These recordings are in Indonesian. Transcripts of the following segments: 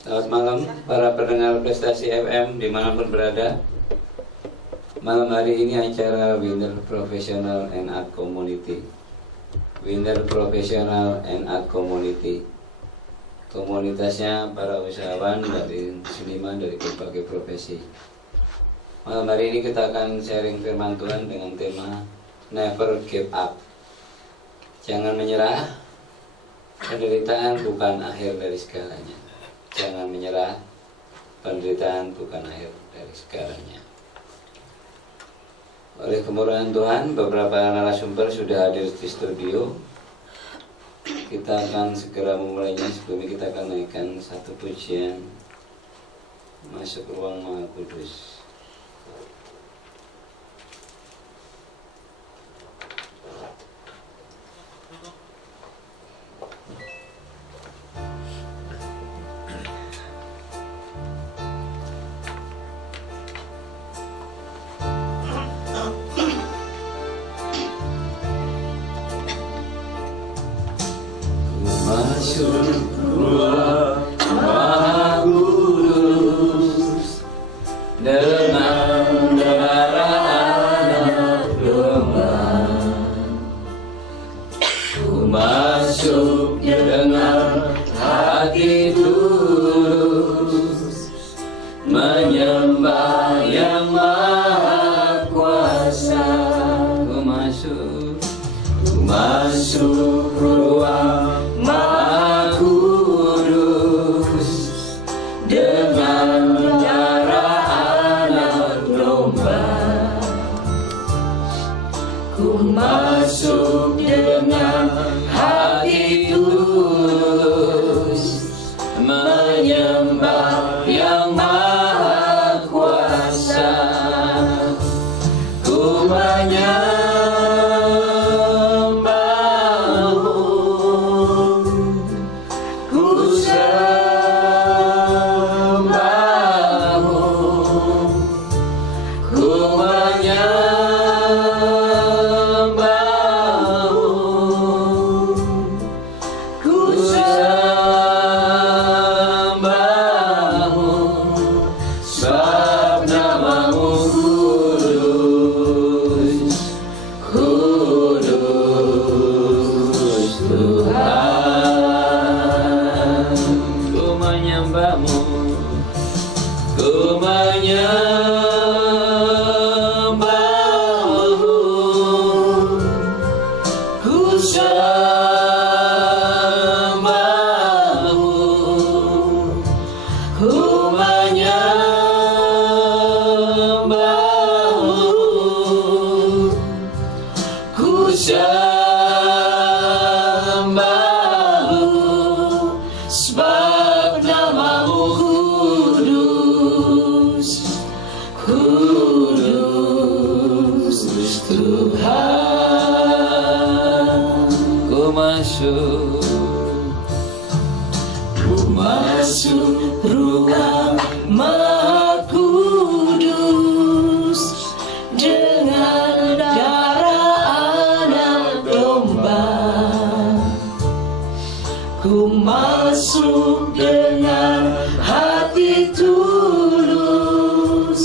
Selamat malam para pendengar Prestasi FM dimanapun berada. Malam hari ini acara Winner Professional and Art Community. Winner Professional and Art Community. Komunitasnya para usahawan dari seniman dari berbagai profesi. Malam hari ini kita akan sharing firman Tuhan dengan tema Never Give Up. Jangan menyerah. Penderitaan bukan akhir dari segalanya. Jangan menyerah, penderitaan bukan akhir dari segalanya. Oleh kemurahan Tuhan, beberapa narasumber sudah hadir di studio. Kita akan segera memulainya. Sebelumnya kita akan naikkan satu pujian Masuk Ruang Maha Kudus. Masuk ruang Maha Kudus dengan darah anak domba. Ku masuk dengan hati tulus, menyembah yang maha kuasa. Ku masuk ruang Maha Kudus dengan darah anak domba. Ku masuk dengan hati tulus, menyembah yang maha kuasa. Ku masuk ruang Maha Kudus dengan darah anak domba. Ku masuk dengan hati tulus,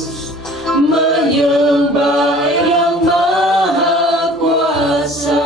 menyembah yang maha kuasa.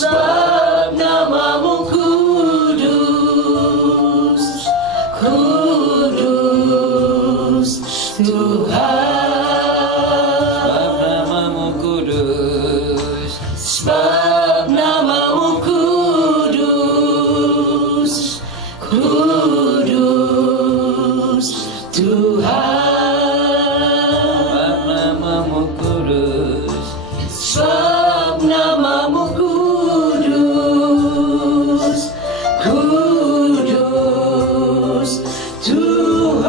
sebab namamu kudus, kudus Tuhan. Sebab namamu kudus, kudus Tuhan. Sebab namamu kudus, kudus Tuhan.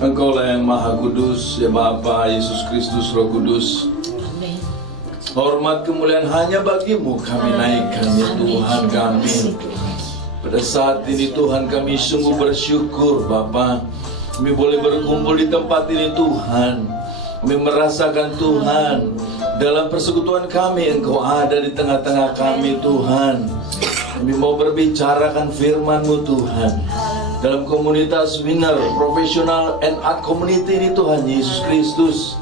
Engkaulah yang Maha Kudus, ya Bapa, Yesus Kristus, Roh Kudus. Hormat kemuliaan hanya bagimu kami naikkan, ya Tuhan kami. Pada saat ini Tuhan kami sungguh bersyukur Bapa, kami boleh berkumpul di tempat ini Tuhan. Kami merasakan Tuhan, dalam persekutuan kami Engkau ada di tengah-tengah kami Tuhan. Kami mau berbicarakan firman-Mu Tuhan, dalam komunitas Winner Professional and Art Community ini Tuhan Yesus Kristus.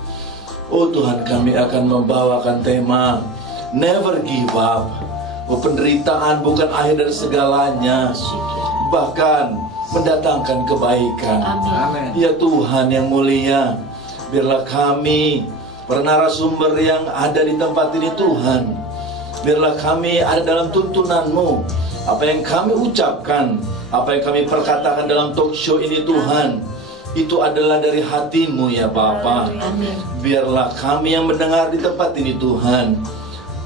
Oh Tuhan, kami akan membawakan tema Never Give Up. Oh, penderitaan bukan akhir dari segalanya, bahkan mendatangkan kebaikan. Amin. Ya Tuhan yang mulia, biarlah kami para narasumber yang ada di tempat ini Tuhan, biarlah kami ada dalam tuntunan-Mu. Apa yang kami ucapkan, apa yang kami perkatakan dalam talk show ini Tuhan, itu adalah dari hati-Mu ya Bapa. Biarlah kami yang mendengar di tempat ini Tuhan,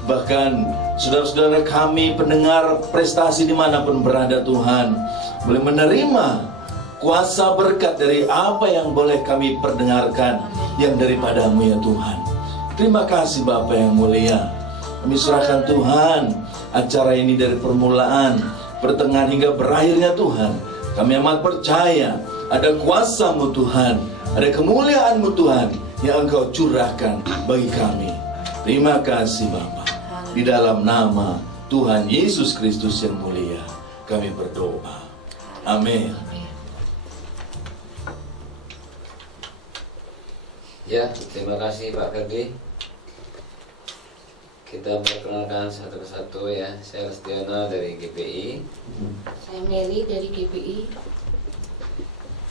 bahkan saudara-saudara kami pendengar prestasi dimanapun berada Tuhan, boleh menerima kuasa berkat dari apa yang boleh kami perdengarkan yang daripada-Mu ya Tuhan. Terima kasih Bapa yang mulia. Kami serahkan Tuhan acara ini dari permulaan, pertengahan hingga berakhirnya Tuhan. Kami amat percaya ada kuasa-Mu Tuhan, ada kemuliaan-Mu Tuhan yang Engkau curahkan bagi kami. Terima kasih Bapa. Di dalam nama Tuhan Yesus Kristus yang mulia kami berdoa. Amin. Ya, terima kasih Pak Ferdi. Kita perkenalkan satu persatu ya. Saya Lestiono dari GPI. Saya Meli dari GPI.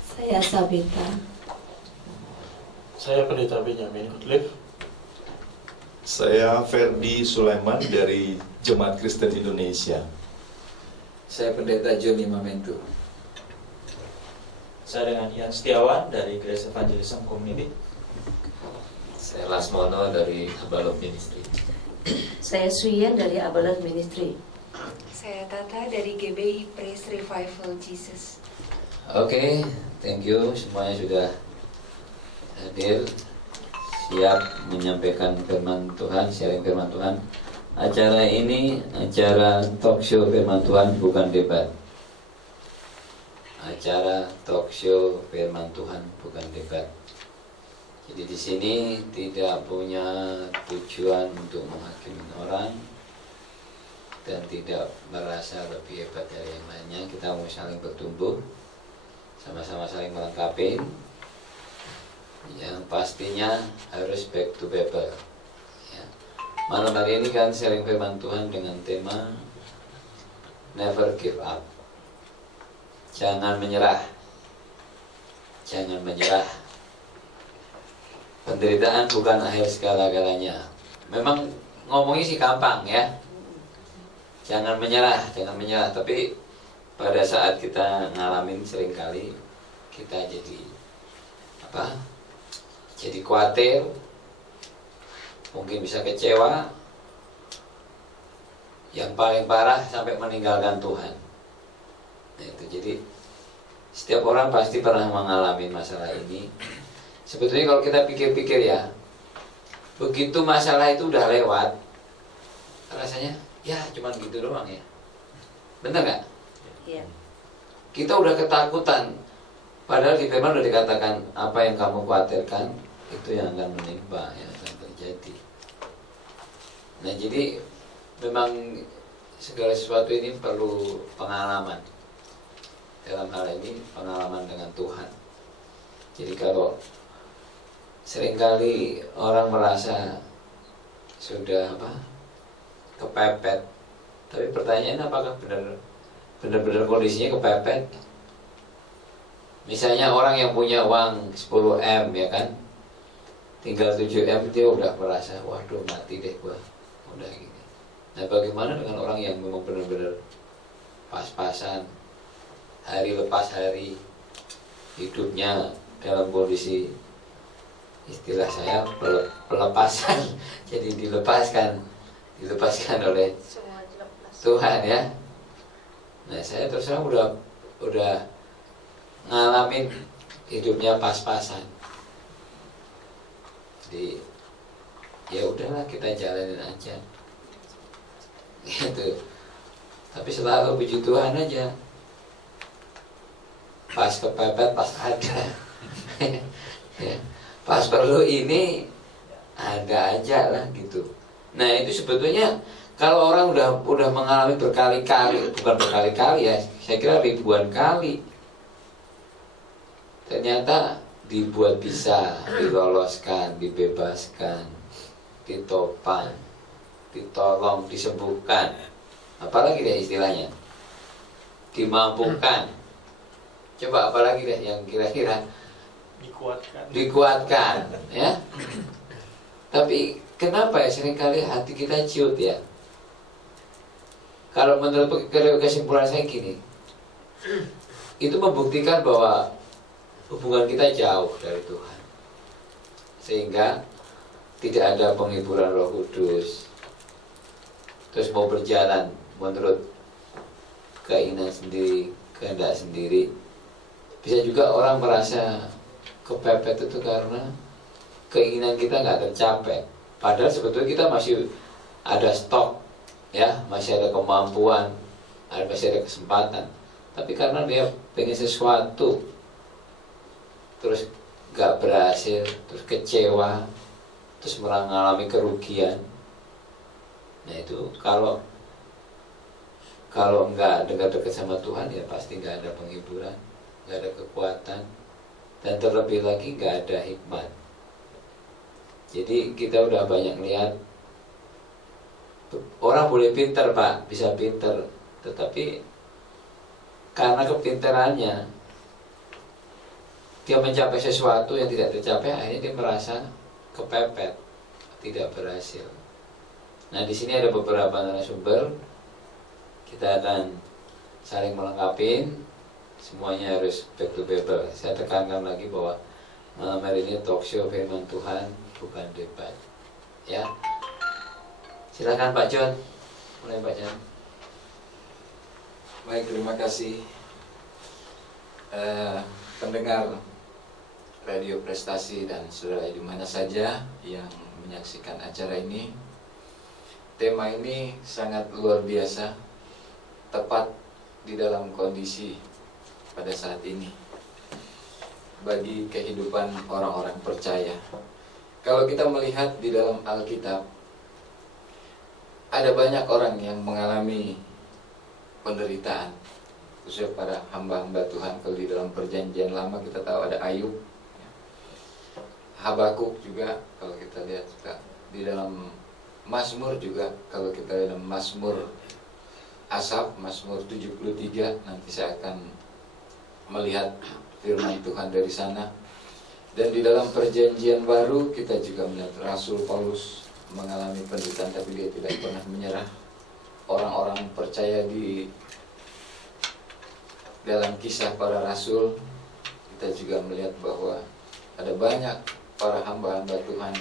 Saya Sabita. Saya Pendeta Benjamin Kutlif. Saya Ferdi Sulaiman dari Jemaat Kristen Indonesia. Saya Pendeta Joni Mamentu. Saya dengan Ian Setiawan dari Grace Evangelism Community. Saya Lasmono dari Abalok Ministry. Saya Suyan dari Abalat Ministry. Saya Tata dari GBI Praise Revival Jesus. Oke, thank you semuanya sudah hadir, siap menyampaikan firman Tuhan, sharing firman Tuhan. Acara ini acara talk show firman Tuhan, bukan debat. Acara talk show firman Tuhan, bukan debat. Jadi di sini tidak punya tujuan untuk menghakimi orang dan tidak merasa lebih hebat dari yang lainnya. Kita mau saling bertumbuh, sama-sama saling melengkapi. Yang pastinya harus back to Bible ya. Malam hari ini kan sharing firman Tuhan dengan tema Never Give Up. Jangan menyerah. Jangan menyerah. Penderitaan bukan akhir segala-galanya. Memang ngomongnya sih gampang ya. Jangan menyerah, jangan menyerah. Tapi pada saat kita ngalamin seringkali kita jadi jadi khawatir, mungkin bisa kecewa, yang paling parah sampai meninggalkan Tuhan. Nah, itu jadi setiap orang pasti pernah mengalami masalah ini. Sebetulnya kalau kita pikir-pikir ya, begitu masalah itu udah lewat, rasanya ya cuman gitu doang ya. Bener gak? Iya. Kita udah ketakutan, padahal di firman udah dikatakan apa yang kamu khawatirkan itu yang akan menimpa, yang akan terjadi. Nah jadi memang segala sesuatu ini perlu pengalaman. Dalam hal ini pengalaman dengan Tuhan. Jadi kalau seringkali orang merasa sudah kepepet. Tapi pertanyaannya apakah benar-benar kondisinya kepepet? Misalnya orang yang punya uang 10 M ya kan, tinggal 7 M dia udah merasa waduh mati deh gua, udah gini. Nah bagaimana dengan orang yang memang benar-benar pas-pasan, hari lepas hari, hidupnya dalam kondisi istilah saya pelepasan, jadi dilepaskan oleh Tuhan ya. Nah saya terus terang udah ngalamin hidupnya pas-pasan. Jadi ya udahlah kita jalanin aja. Gitu. Tapi selalu puji Tuhan aja. Pas kepepet pas ada. Ya. Pas perlu ini ada aja lah gitu. Nah itu sebetulnya kalau orang udah mengalami berkali-kali, bukan berkali-kali ya, saya kira ribuan kali. Ternyata dibuat bisa, diloloskan, dibebaskan, ditopang, ditolong, disembuhkan. Apalagi deh istilahnya, dimampukan. Coba apalagi deh yang kira-kira dikuatkan ya. Tapi kenapa ya seringkali hati kita ciut ya? Kalau menurut kesimpulan saya gini, itu membuktikan bahwa hubungan kita jauh dari Tuhan, sehingga tidak ada penghiburan Roh Kudus. Terus mau berjalan menurut keinginan sendiri, kehendak sendiri. Bisa juga orang merasa kepepet itu karena keinginan kita nggak tercapai. Padahal sebetulnya kita masih ada stok, ya, masih ada kemampuan, masih ada kesempatan. Tapi karena dia pengen sesuatu, terus gak berhasil, terus kecewa, terus mengalami kerugian. Nah itu kalau nggak dekat-dekat sama Tuhan ya pasti nggak ada penghiburan, nggak ada kekuatan, dan terlebih lagi nggak ada hikmat. Jadi kita udah banyak lihat orang boleh pintar Pak, bisa pintar, tetapi karena kepintarannya dia mencapai sesuatu yang tidak tercapai, akhirnya dia merasa kepepet, tidak berhasil. Nah di sini ada beberapa narasumber, kita akan saling melengkapi, semuanya harus back to Bible. Saya tekankan lagi bahwa malam hari ini talk show firman Tuhan, bukan debat. Ya, silakan Pak John, mulai Pak John. Baik, terima kasih pendengar Radio Prestasi dan saudara di mana saja yang menyaksikan acara ini. Tema ini sangat luar biasa, tepat di dalam kondisi pada saat ini bagi kehidupan orang-orang percaya. Kalau kita melihat di dalam Alkitab, ada banyak orang yang mengalami penderitaan, khususnya para hamba-hamba Tuhan. Kalau di dalam perjanjian lama kita tahu ada Ayub, Habakuk juga, kalau kita lihat juga di dalam Mazmur juga, kalau kita lihat Mazmur Asaf, Mazmur 73, nanti saya akan melihat firman Tuhan dari sana. Dan di dalam perjanjian baru kita juga melihat Rasul Paulus mengalami penderitaan, tapi dia tidak pernah menyerah. Orang-orang percaya di dalam kisah para rasul, kita juga melihat bahwa ada banyak para hamba-hamba Tuhan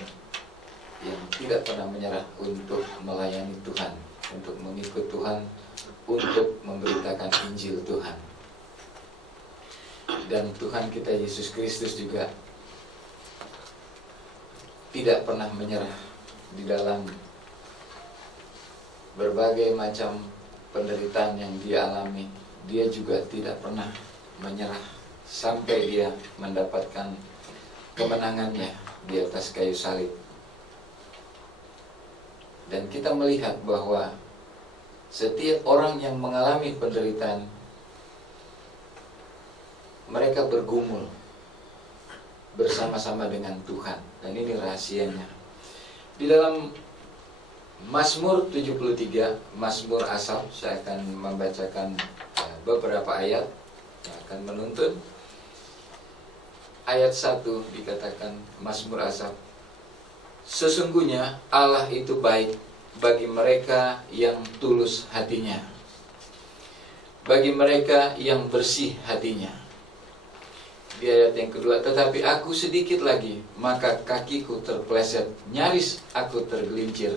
yang tidak pernah menyerah untuk melayani Tuhan, untuk mengikut Tuhan, untuk memberitakan Injil Tuhan. Dan Tuhan kita Yesus Kristus juga tidak pernah menyerah di dalam berbagai macam penderitaan yang dia alami. Dia juga tidak pernah menyerah sampai dia mendapatkan kemenangannya di atas kayu salib. Dan kita melihat bahwa setiap orang yang mengalami penderitaan, mereka bergumul bersama-sama dengan Tuhan. Dan ini rahasianya. Di dalam Mazmur 73, Mazmur Asaf, saya akan membacakan beberapa ayat yang akan menuntun. Ayat 1 dikatakan Mazmur Asaf, sesungguhnya Allah itu baik bagi mereka yang tulus hatinya, bagi mereka yang bersih hatinya. Di ayat yang kedua, tetapi aku sedikit lagi, maka kakiku terpeleset, nyaris aku tergelincir,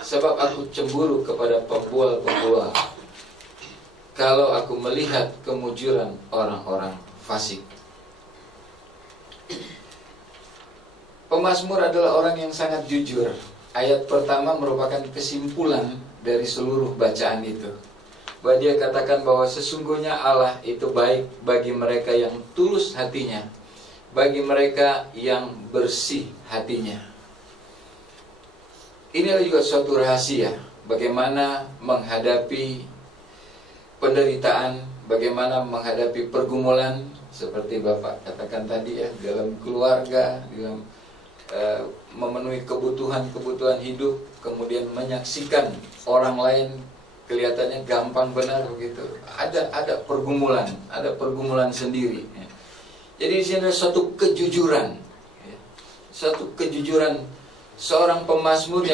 sebab aku cemburu kepada pembual-pembual, kalau aku melihat kemujuran orang-orang fasik. Pemazmur adalah orang yang sangat jujur. Ayat pertama merupakan kesimpulan dari seluruh bacaan itu, bahwa dia katakan bahwa sesungguhnya Allah itu baik bagi mereka yang tulus hatinya, bagi mereka yang bersih hatinya. Inilah juga suatu rahasia bagaimana menghadapi penderitaan, bagaimana menghadapi pergumulan, seperti Bapak katakan tadi ya, dalam keluarga, dalam memenuhi kebutuhan hidup, kemudian menyaksikan orang lain kelihatannya gampang benar begitu. Ada pergumulan sendiri. Ya. Jadi di sini ada suatu kejujuran, ya. Suatu kejujuran seorang pemazmur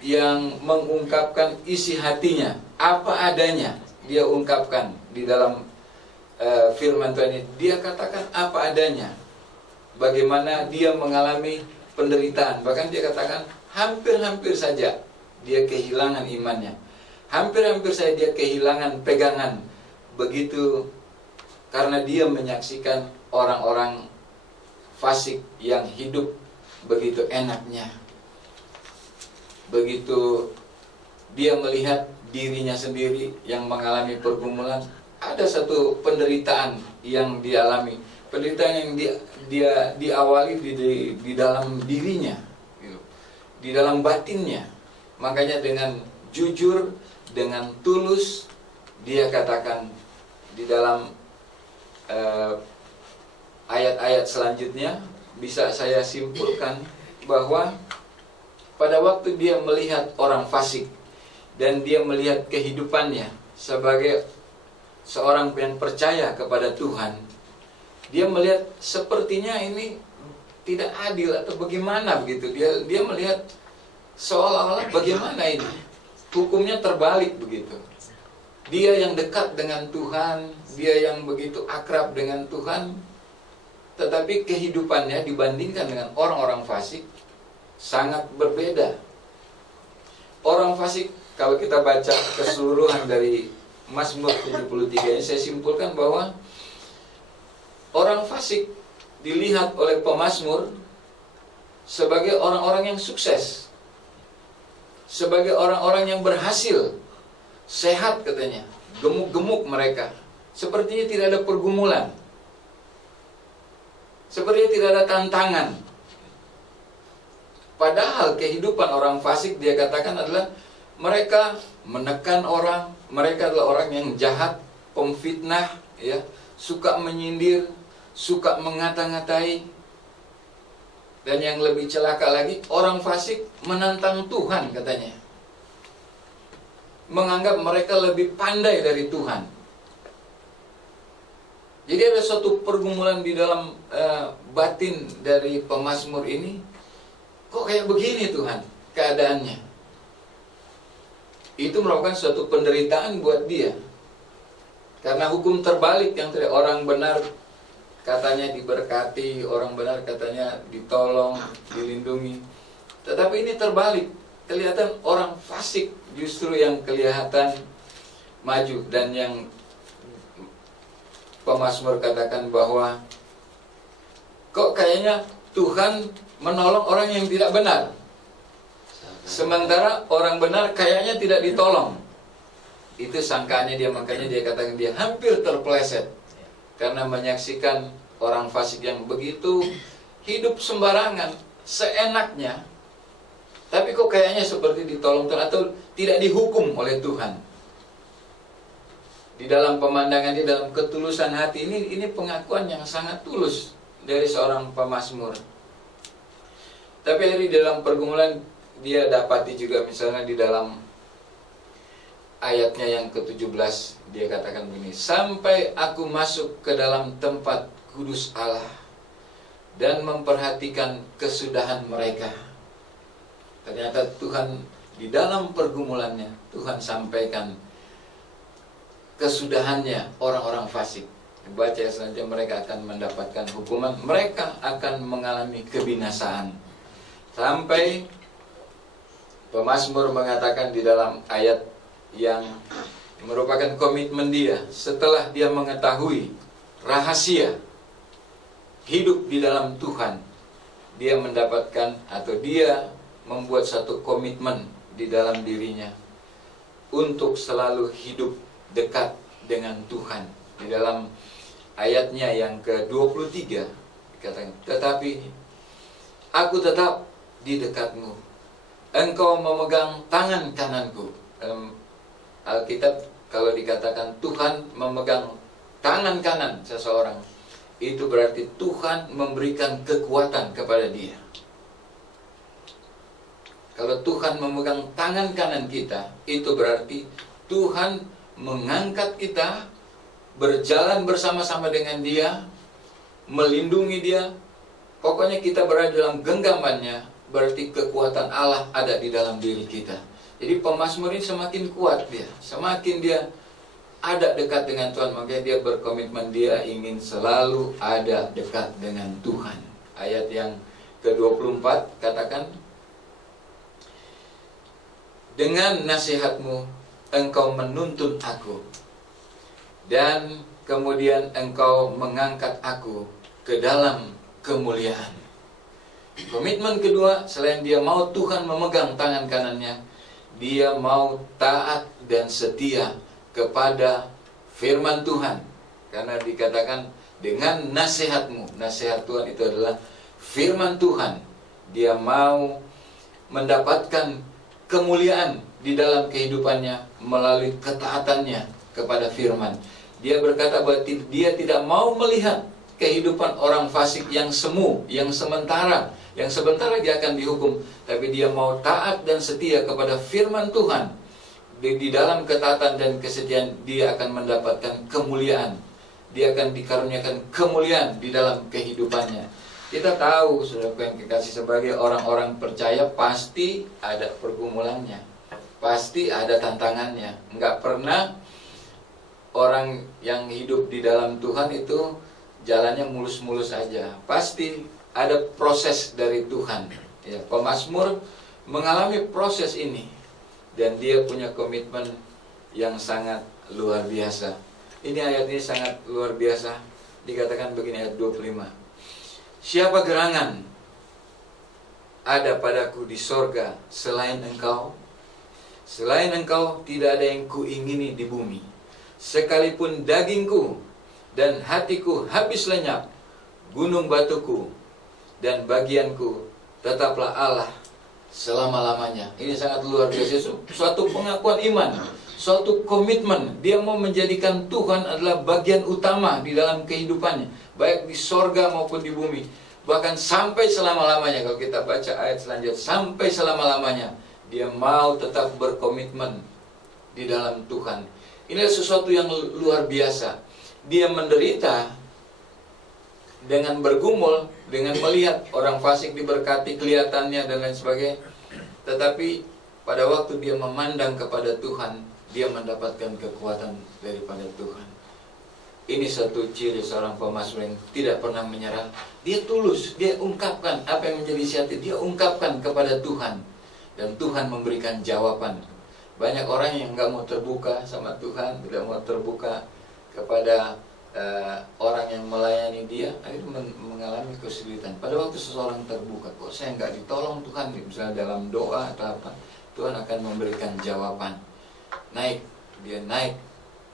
yang mengungkapkan isi hatinya, apa adanya dia ungkapkan di dalam firman Tuhan ini. Dia katakan apa adanya, bagaimana dia mengalami penderitaan. Bahkan dia katakan hampir-hampir saja dia kehilangan imannya, hampir-hampir saja dia kehilangan pegangan. Begitu karena dia menyaksikan orang-orang fasik yang hidup begitu enaknya. Begitu dia melihat dirinya sendiri yang mengalami pergumulan, ada satu penderitaan yang dialami, penderitaan yang dia diawali di dalam dirinya, di dalam batinnya. Makanya dengan jujur, dengan tulus, dia katakan di dalam ayat-ayat selanjutnya, bisa saya simpulkan bahwa pada waktu dia melihat orang fasik dan dia melihat kehidupannya sebagai seorang yang percaya kepada Tuhan, dia melihat sepertinya ini tidak adil atau bagaimana begitu. Dia melihat seolah-olah bagaimana ini, hukumnya terbalik begitu. Dia yang dekat dengan Tuhan, dia yang begitu akrab dengan Tuhan, tetapi kehidupannya dibandingkan dengan orang-orang fasik sangat berbeda. Orang fasik, kalau kita baca keseluruhan dari Mazmur 73 ini, saya simpulkan bahwa orang fasik dilihat oleh pemazmur sebagai orang-orang yang sukses, sebagai orang-orang yang berhasil, sehat katanya, gemuk-gemuk mereka, sepertinya tidak ada pergumulan, sepertinya tidak ada tantangan. Padahal kehidupan orang fasik, dia katakan adalah mereka menekan orang, mereka adalah orang yang jahat, pemfitnah, ya, suka menyindir, suka mengata-ngatai. Dan yang lebih celaka lagi, orang fasik menantang Tuhan katanya, menganggap mereka lebih pandai dari Tuhan. Jadi ada suatu pergumulan di dalam batin dari pemazmur ini. Kok kayak begini Tuhan keadaannya? Itu merupakan suatu penderitaan buat dia. Karena hukum terbalik yang tadi, orang benar katanya diberkati, orang benar katanya ditolong, dilindungi. Tetapi ini terbalik. Kelihatan orang fasik justru yang kelihatan maju. Dan yang pemazmur katakan bahwa kok kayaknya Tuhan menolong orang yang tidak benar, sementara orang benar kayaknya tidak ditolong. Itu sangkaannya dia, makanya dia katakan dia hampir terpeleset karena menyaksikan orang fasik yang begitu hidup sembarangan, seenaknya, tapi kok kayaknya seperti ditolong Tuhan atau tidak dihukum oleh Tuhan. Di dalam pemandangan dia, dalam ketulusan hati ini pengakuan yang sangat tulus dari seorang pemazmur. Tapi dari dalam pergumulan dia dapati juga, misalnya di dalam ayatnya yang ke-17 dia katakan begini, sampai aku masuk ke dalam tempat kudus Allah dan memperhatikan kesudahan mereka. Ternyata Tuhan di dalam pergumulannya, Tuhan sampaikan kesudahannya orang-orang fasik. Baca saja, mereka akan mendapatkan hukuman, mereka akan mengalami kebinasaan. Sampai pemazmur mengatakan di dalam ayat yang merupakan komitmen dia, setelah dia mengetahui rahasia hidup di dalam Tuhan, dia mendapatkan atau dia membuat satu komitmen di dalam dirinya untuk selalu hidup dekat dengan Tuhan. Di dalam ayatnya yang ke-23 dikatakan, tetapi aku tetap di dekatmu, engkau memegang tangan kananku. Dalam Alkitab kalau dikatakan Tuhan memegang tangan kanan seseorang, itu berarti Tuhan memberikan kekuatan kepada dia. Kalau Tuhan memegang tangan kanan kita, itu berarti Tuhan mengangkat kita, berjalan bersama-sama dengan dia, melindungi dia. Pokoknya kita berada dalam genggamannya, berarti kekuatan Allah ada di dalam diri kita. Jadi pemazmur ini semakin kuat dia, semakin dia ada dekat dengan Tuhan, makanya dia berkomitmen, dia ingin selalu ada dekat dengan Tuhan. Ayat yang ke-24 katakan, dengan nasihatmu engkau menuntun aku, dan kemudian engkau mengangkat aku ke dalam kemuliaan. Komitmen kedua, selain dia mau Tuhan memegang tangan kanannya, dia mau taat dan setia kepada firman Tuhan. Karena dikatakan dengan nasihatmu, nasihat Tuhan itu adalah firman Tuhan. Dia mau mendapatkan kemuliaan di dalam kehidupannya melalui ketaatannya kepada firman. Dia berkata bahwa dia tidak mau melihat kehidupan orang fasik yang semu, yang sementara, yang sebentar lagi akan dihukum, tapi dia mau taat dan setia kepada firman Tuhan. Di dalam ketaatan dan kesetiaan dia akan mendapatkan kemuliaan. Dia akan dikaruniakan kemuliaan di dalam kehidupannya. Kita tahu, saudaraku yang kekasih, sebagai orang-orang percaya pasti ada pergumulannya, pasti ada tantangannya. Enggak pernah orang yang hidup di dalam Tuhan itu jalannya mulus-mulus saja. Pasti ada proses dari Tuhan. Ya, pemazmur mengalami proses ini, dan dia punya komitmen yang sangat luar biasa. Ini ayat ini sangat luar biasa. Dikatakan begini, ayat 25. Siapa gerangan ada padaku di sorga selain engkau? Selain engkau tidak ada yang kuingini di bumi. Sekalipun dagingku dan hatiku habis lenyap, gunung batuku dan bagianku tetaplah Allah selama-lamanya. Ini sangat luar biasa. Suatu pengakuan iman, suatu komitmen. Dia mau menjadikan Tuhan adalah bagian utama di dalam kehidupannya, baik di sorga maupun di bumi. Bahkan sampai selama-lamanya. Kalau kita baca ayat selanjutnya, sampai selama-lamanya dia mau tetap berkomitmen di dalam Tuhan. Ini sesuatu yang luar biasa. Dia menderita dengan bergumul, dengan melihat orang fasik diberkati kelihatannya dan lain sebagainya. Tetapi pada waktu dia memandang kepada Tuhan, dia mendapatkan kekuatan daripada Tuhan. Ini satu ciri seorang pemazmur yang tidak pernah menyerah. Dia tulus, dia ungkapkan apa yang menjadi hati, dia ungkapkan kepada Tuhan, dan Tuhan memberikan jawaban. Banyak orang yang nggak mau terbuka sama Tuhan, tidak mau terbuka kepada orang yang melayani dia, akhirnya mengalami kesulitan. Pada waktu seseorang terbuka, kok saya nggak ditolong Tuhan, misalnya dalam doa atau apa, Tuhan akan memberikan jawaban. Dia naik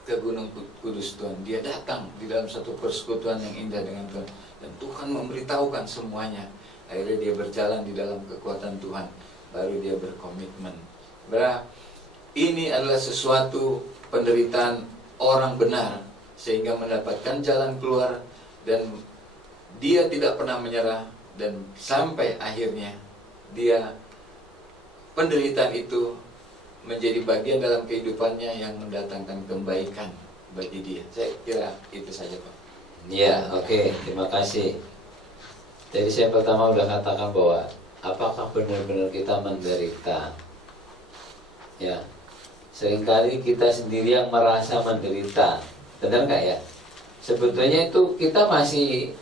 ke gunung kudus Tuhan, dia datang di dalam satu persekutuan yang indah dengan Tuhan, dan Tuhan memberitahukan semuanya. Akhirnya dia berjalan di dalam kekuatan Tuhan, baru dia berkomitmen. Ini adalah sesuatu penderitaan orang benar, sehingga mendapatkan jalan keluar dan dia tidak pernah menyerah, dan sampai akhirnya dia penderitaan itu menjadi bagian dalam kehidupannya yang mendatangkan kebaikan bagi dia. Saya kira itu saja, Pak. Ya, oke, terima kasih. Jadi saya pertama udah katakan bahwa apakah benar-benar kita menderita? Ya, seringkali kita sendiri yang merasa menderita, benar nggak ya? Sebetulnya itu kita masih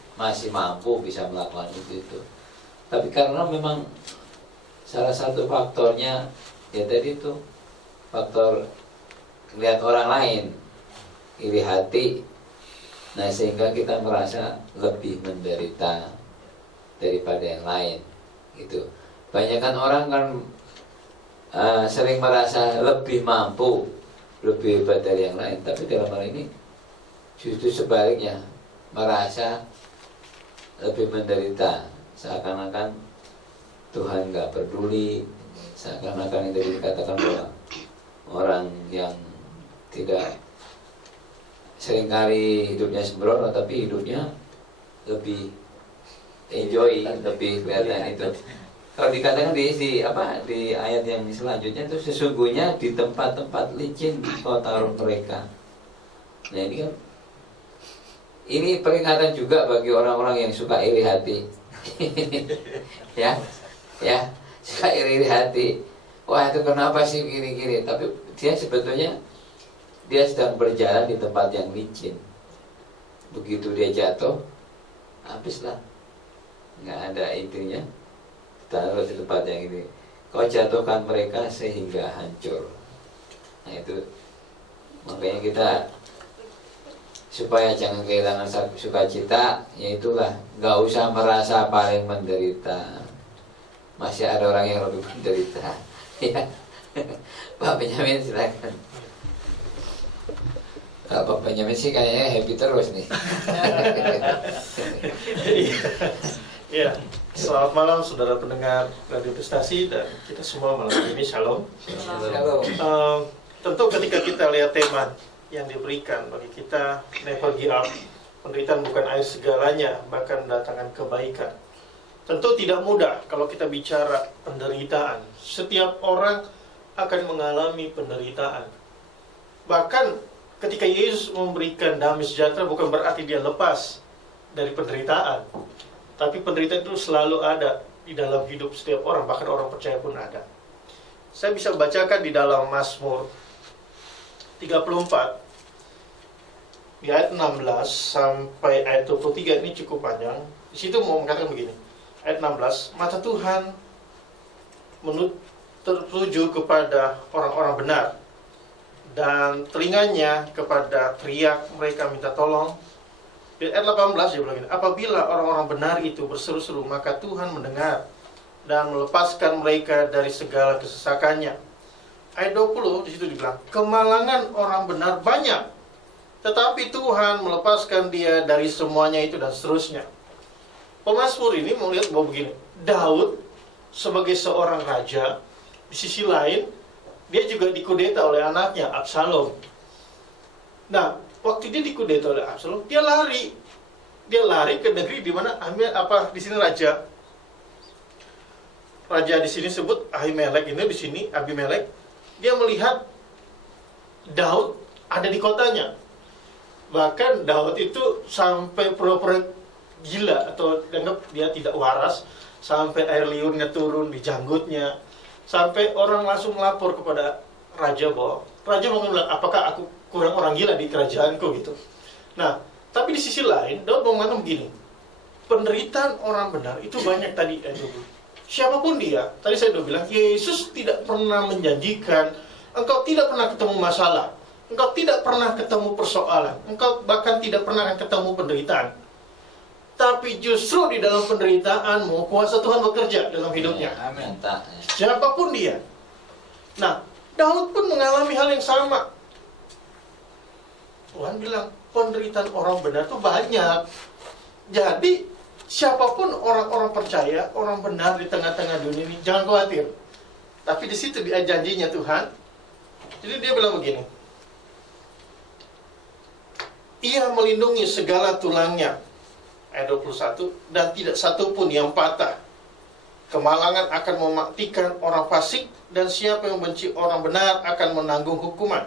mampu bisa melakukan itu. Tapi karena memang salah satu faktornya ya tadi itu faktor lihat orang lain, iri hati. Nah, sehingga kita merasa lebih menderita daripada yang lain. Itu banyakan orang kan sering merasa lebih mampu, lebih hebat dari yang lain. Tapi dalam hal ini justru sebaliknya, merasa lebih menderita, seakan-akan Tuhan nggak peduli, seakan-akan yang tadi dikatakan bahwa orang yang tidak seringkali hidupnya sembrono tapi hidupnya lebih enjoy, lebih kelihatan itu. Kalau dikatakan di ayat yang selanjutnya itu sesungguhnya di tempat-tempat licin kau taruh mereka. Nah, ini peringatan juga bagi orang-orang yang suka iri hati. ya, suka iri hati. Wah, itu kenapa sih gini-gini? Tapi dia sebetulnya dia sedang berjalan di tempat yang licin. Begitu dia jatuh, habislah, nggak ada intinya. Taruh di tempat yang ini. Kau jatuhkan mereka sehingga hancur. Nah, itu makanya kita supaya jangan kehilangan sukacita, yaitulah nggak usah merasa paling menderita. Masih ada orang yang lebih menderita. Ya, Pak Benyamin silakan. Kalau Pak Benyamin sih kayaknya happy terus nih. Iya, selamat malam saudara pendengar Radio Prestasi dan kita semua malam ini shalom. Tentu ketika kita lihat tema yang diberikan bagi kita, never give up, penderitaan bukan akhir segalanya, bahkan mendatangkan kebaikan. Tentu tidak mudah kalau kita bicara penderitaan. Setiap orang akan mengalami penderitaan. Bahkan ketika Yesus memberikan damai sejahtera bukan berarti dia lepas dari penderitaan. Tapi penderitaan itu selalu ada di dalam hidup setiap orang, bahkan orang percaya pun ada. Saya bisa bacakan di dalam Mazmur 34 di ayat 16 sampai ayat 23, ini cukup panjang. Di situ mau mengatakan begini. Ayat 16, mata Tuhan tertuju kepada orang-orang benar, dan telinganya kepada teriak mereka minta tolong. Di ayat 18 dia bilang gini, apabila orang-orang benar itu berseru-seru, maka Tuhan mendengar dan melepaskan mereka dari segala kesesakannya. Ayat 20 di situ dibilang, kemalangan orang benar banyak, tetapi Tuhan melepaskan dia dari semuanya itu, dan seterusnya. Pemazmur ini mau lihat bahwa begini, Daud sebagai seorang raja, di sisi lain dia juga dikudeta oleh anaknya Absalom. Nah, waktu dia dikudeta oleh Absalom, dia lari ke negeri di mana di sini raja di sini sebut Ahimelek, ini di sini Abimelek. Dia melihat Daud ada di kotanya. Bahkan Daud itu sampai pura-pura gila atau dianggap dia tidak waras, sampai air liurnya turun di janggutnya, sampai orang langsung melapor kepada raja bahwa raja mau bilang, apakah aku kurang orang gila di kerajaanku gitu. Nah, tapi di sisi lain Daud mau mengatakan begini, penderitaan orang benar itu banyak tadi siapapun dia. Tadi saya sudah bilang Yesus tidak pernah menjanjikan engkau tidak pernah ketemu masalah, engkau tidak pernah ketemu persoalan, engkau bahkan tidak pernah ketemu penderitaan. Tapi justru di dalam penderitaanmu, kuasa Tuhan bekerja dalam hidupnya. Amin. Siapapun dia. Nah, Daud pun mengalami hal yang sama. Tuhan bilang, penderitaan orang benar itu banyak. Jadi, siapapun orang-orang percaya, orang benar di tengah-tengah dunia ini, jangan khawatir. Tapi di situ dia janjinya Tuhan. Jadi dia bilang begini, Ia melindungi segala tulangnya. ayat 21, dan tidak satu pun yang patah. Kemalangan akan mematikan orang fasik, dan siapa yang membenci orang benar akan menanggung hukuman.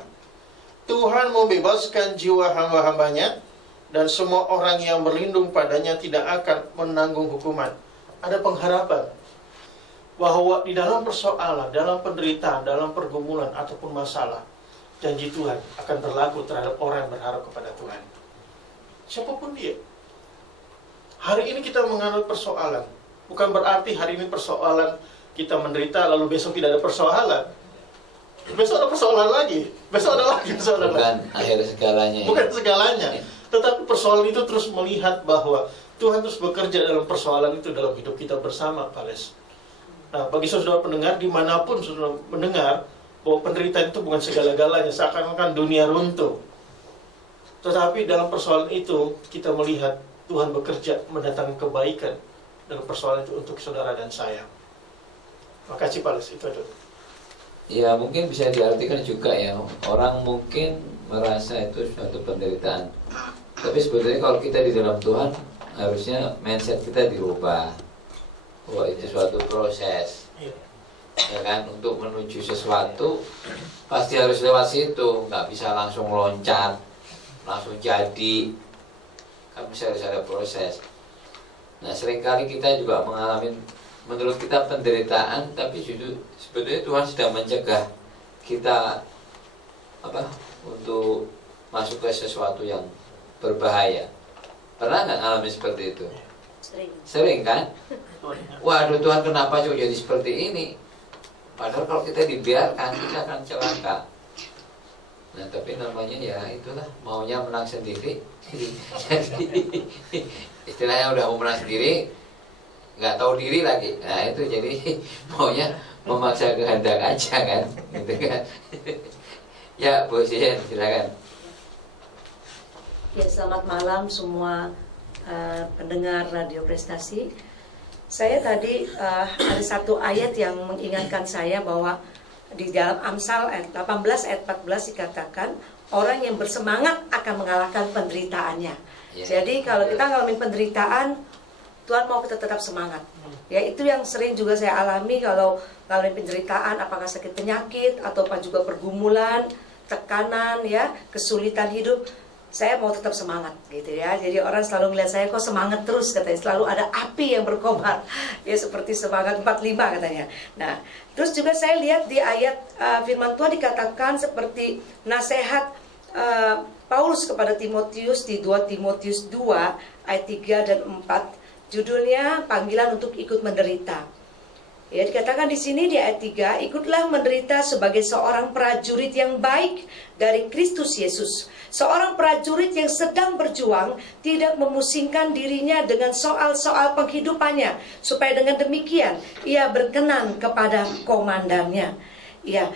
Tuhan membebaskan jiwa hamba-hambanya, dan semua orang yang berlindung padanya tidak akan menanggung hukuman. Ada pengharapan bahwa di dalam persoalan, dalam penderitaan, dalam pergumulan ataupun masalah, janji Tuhan akan berlaku terhadap orang yang berharap kepada Tuhan. Siapapun dia. Hari ini kita mengalami persoalan. Bukan berarti hari ini persoalan kita menderita lalu besok tidak ada persoalan. Besok ada persoalan lagi. Besok ada lagi persoalan lagi. Bukan akhir segalanya. Bukan segalanya. Tetapi persoalan itu terus melihat bahwa Tuhan terus bekerja dalam persoalan itu dalam hidup kita bersama, Pak Les. Nah, bagi saudara pendengar, dimanapun saudara mendengar bahwa penderitaan itu bukan segala-galanya, seakan-akan dunia runtuh. Tetapi dalam persoalan itu kita melihat Tuhan bekerja mendatangkan kebaikan dalam persoalan itu untuk saudara dan saya. Makasih Pak Les, itu dulu. Ya mungkin bisa diartikan juga ya, orang mungkin merasa itu suatu penderitaan. Tapi sebetulnya kalau kita di dalam Tuhan, harusnya mindset kita dirubah. Wah, itu suatu proses. Ya kan, untuk menuju sesuatu pasti harus lewat situ, nggak bisa langsung loncat, langsung jadi. Kan bisa harus ada proses. Nah, seringkali kita juga mengalami, menurut kita penderitaan, tapi justru sebetulnya Tuhan sedang mencegah kita untuk masuk ke sesuatu yang berbahaya. Pernah nggak alami seperti itu? Sering kan? Waduh, Tuhan kenapa kok jadi seperti ini? Padahal kalau kita dibiarkan, kita akan celaka. Nah, tapi namanya ya itulah, maunya menang sendiri. Jadi istilahnya udah mau menang sendiri, nggak tahu diri lagi. Nah itu jadi maunya memaksa kehendak aja kan, gitu kan. Ya Bu Sien, silakan. Ya, selamat malam semua pendengar Radio Prestasi. Saya tadi ada satu ayat yang mengingatkan saya bahwa di dalam Amsal ayat 18 ayat 14 dikatakan orang yang bersemangat akan mengalahkan penderitaannya. Jadi kalau kita ngalamin penderitaan, Tuhan mau kita tetap semangat. Ya, itu yang sering juga saya alami kalau ngalamin penderitaan, apakah sakit penyakit atau apa juga pergumulan, tekanan, ya, kesulitan hidup. Saya mau tetap semangat gitu ya. Jadi orang selalu melihat saya kok semangat terus katanya, selalu ada api yang berkobar. Ya seperti semangat 45 katanya. Nah, terus juga saya lihat di ayat firman Tuhan dikatakan seperti nasihat Paulus kepada Timotius di 2 Timotius 2 ayat 3 dan 4. Judulnya panggilan untuk ikut menderita. Ya, dikatakan di sini di ayat 3, ikutlah menderita sebagai seorang prajurit yang baik dari Kristus Yesus. Seorang prajurit yang sedang berjuang tidak memusingkan dirinya dengan soal-soal penghidupannya, supaya dengan demikian ia berkenan kepada komandannya. Ya,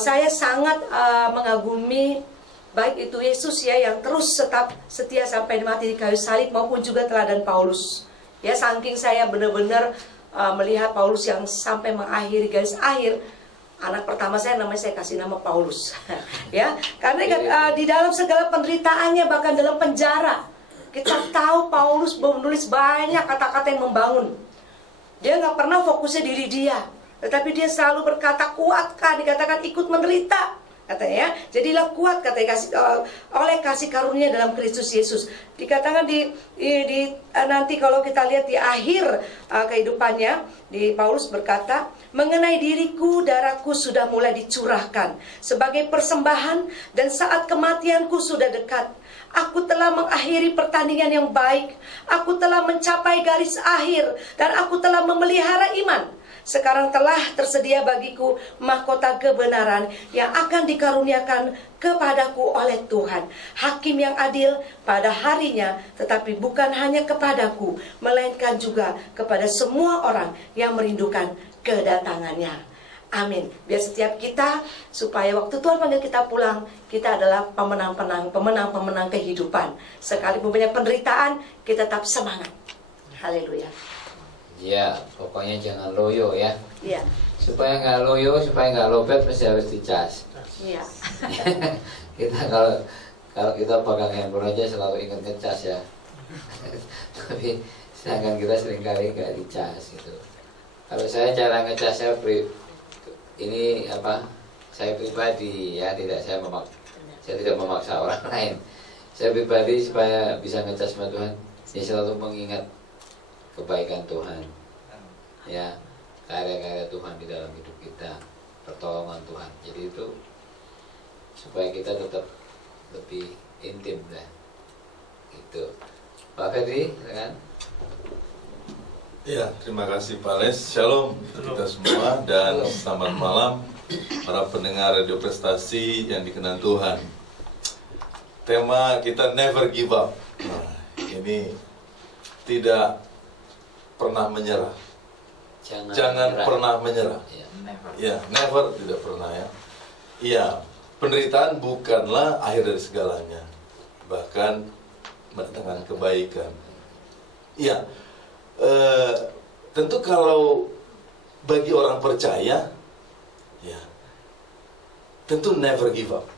saya sangat mengagumi baik itu Yesus ya, yang terus tetap setia sampai mati di kayu salib, maupun juga teladan Paulus. Ya, saking saya benar-benar melihat Paulus yang sampai mengakhiri garis akhir. Anak pertama saya namanya saya kasih nama Paulus. Ya, karena di dalam segala penderitaannya, bahkan dalam penjara, kita tahu Paulus menulis banyak kata-kata yang membangun. Dia nggak pernah fokusnya diri dia, tetapi dia selalu berkata, kuatkan, dikatakan ikut menderita. Katanya ya, jadilah kuat katanya oleh kasih karunia dalam Kristus Yesus. Dikatakan nanti kalau kita lihat di akhir kehidupannya, di Paulus berkata, mengenai diriku darahku sudah mulai dicurahkan sebagai persembahan, dan saat kematianku sudah dekat. Aku telah mengakhiri pertandingan yang baik, aku telah mencapai garis akhir, dan aku telah memelihara iman. Sekarang telah tersedia bagiku mahkota kebenaran yang akan dikaruniakan kepadaku oleh Tuhan, Hakim yang adil pada harinya, tetapi bukan hanya kepadaku, melainkan juga kepada semua orang yang merindukan kedatangannya. Amin. Biar setiap kita, supaya waktu Tuhan panggil kita pulang, kita adalah pemenang-pemenang kehidupan. Sekalipun banyak penderitaan, kita tetap semangat. Haleluya. Ya, pokoknya jangan loyo ya. Iya. Supaya nggak loyo, supaya nggak lobet, mesti harus dicas. Iya. Kita kalau kita pegang handphone aja selalu ingat ngecas ya. Tapi sedangkan kita seringkali nggak dicas gitu. Kalau saya cara ngecas saya ini apa? Saya pribadi ya saya tidak memaksa orang lain. Saya pribadi supaya bisa ngecas sama Tuhan, saya selalu mengingat kebaikan Tuhan, ya karya-karya Tuhan di dalam hidup kita, pertolongan Tuhan. Jadi itu supaya kita tetap lebih intim lah. Gitu. Pak Ferdi, silakan. Ya, terima kasih Pak Les. Shalom untuk kita semua dan selamat malam para pendengar Radio Prestasi yang dikenal Tuhan. Tema kita never give up. Nah, ini tidak pernah menyerah. Jangan pernah menyerah. Ya, never, tidak pernah ya. Iya, penderitaan bukanlah akhir dari segalanya. Bahkan mendatangkan kebaikan. Iya. Tentu kalau bagi orang percaya, ya, tentu never give up.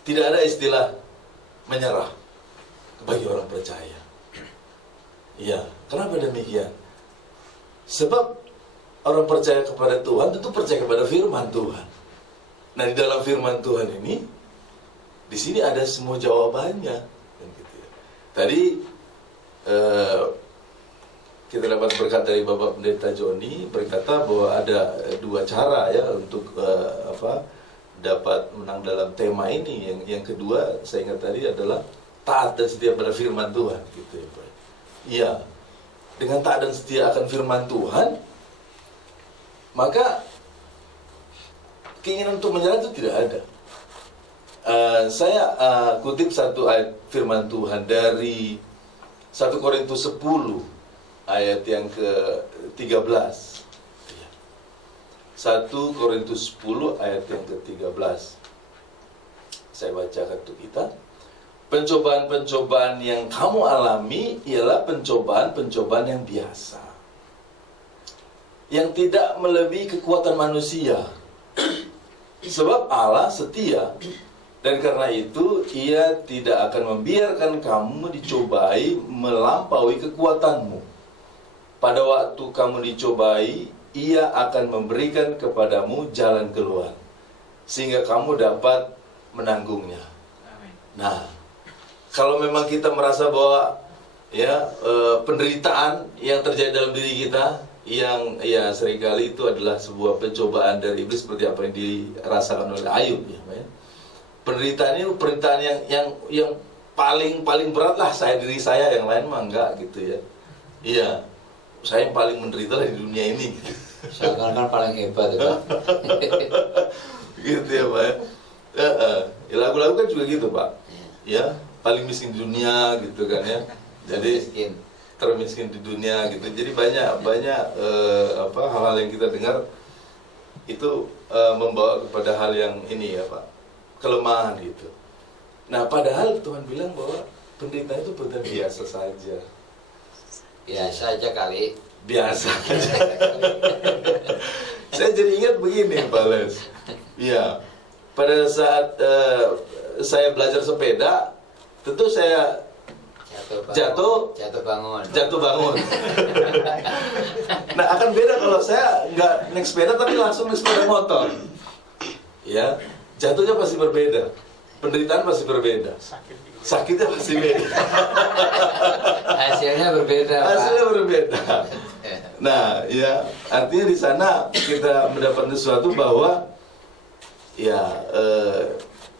Tidak ada istilah menyerah bagi orang percaya. Ya, kenapa demikian? Sebab orang percaya kepada Tuhan tentu percaya kepada firman Tuhan. Nah, di dalam firman Tuhan ini, di sini ada semua jawabannya. Gitu ya. Tadi kita dapat berkat dari Bapak Pendeta Joni berkata bahwa ada dua cara ya untuk dapat menang dalam tema ini. Yang kedua saya ingat tadi adalah taat dan setia pada firman Tuhan, gitu ya Pak. Iya, dengan taat dan setia akan firman Tuhan, maka keinginan untuk menyerah itu tidak ada. Saya kutip satu ayat firman Tuhan dari 1 Korintus 10 ayat yang ke-13. 1 Korintus 10 ayat yang ke-13. Saya bacakan untuk kita. Pencobaan-pencobaan yang kamu alami ialah pencobaan-pencobaan yang biasa, yang tidak melebihi kekuatan manusia. Sebab Allah setia, dan karena itu Ia tidak akan membiarkan kamu dicobai melampaui kekuatanmu. Pada waktu kamu dicobai, Ia akan memberikan kepadamu jalan keluar, sehingga kamu dapat menanggungnya. Nah, kalau memang kita merasa bahwa ya penderitaan yang terjadi dalam diri kita, yang ya seringkali itu adalah sebuah pencobaan dari iblis seperti apa yang dirasakan oleh Ayub, ya. Penderitaan ini penderitaan yang paling berat lah. Diri saya, yang lain mah enggak gitu ya. Iya, saya yang paling menderita di dunia ini. Seakan-akan paling hebat ya Pak. Gitu ya Pak. Ya, lagu-lagu kan juga gitu Pak. Ya, paling miskin di dunia gitu kan ya. Jadi termiskin di dunia gitu. Jadi banyak hal-hal yang kita dengar itu membawa kepada hal yang ini ya Pak, kelemahan gitu. Nah, padahal Tuhan bilang bahwa penderitaan itu benar biasa saja. Biasa aja kali. Biasa aja. Saya jadi ingat begini Pak Les. Iya, pada saat saya belajar sepeda, tentu saya jatuh bangun. Nah, akan beda kalau saya nggak naik sepeda tapi langsung naik sepeda motor. Ya, jatuhnya pasti berbeda, penderitaan pasti berbeda, sakitnya pasti beda. Hasilnya berbeda. Hasilnya berbeda. Nah, ya artinya di sana kita mendapat sesuatu bahwa ya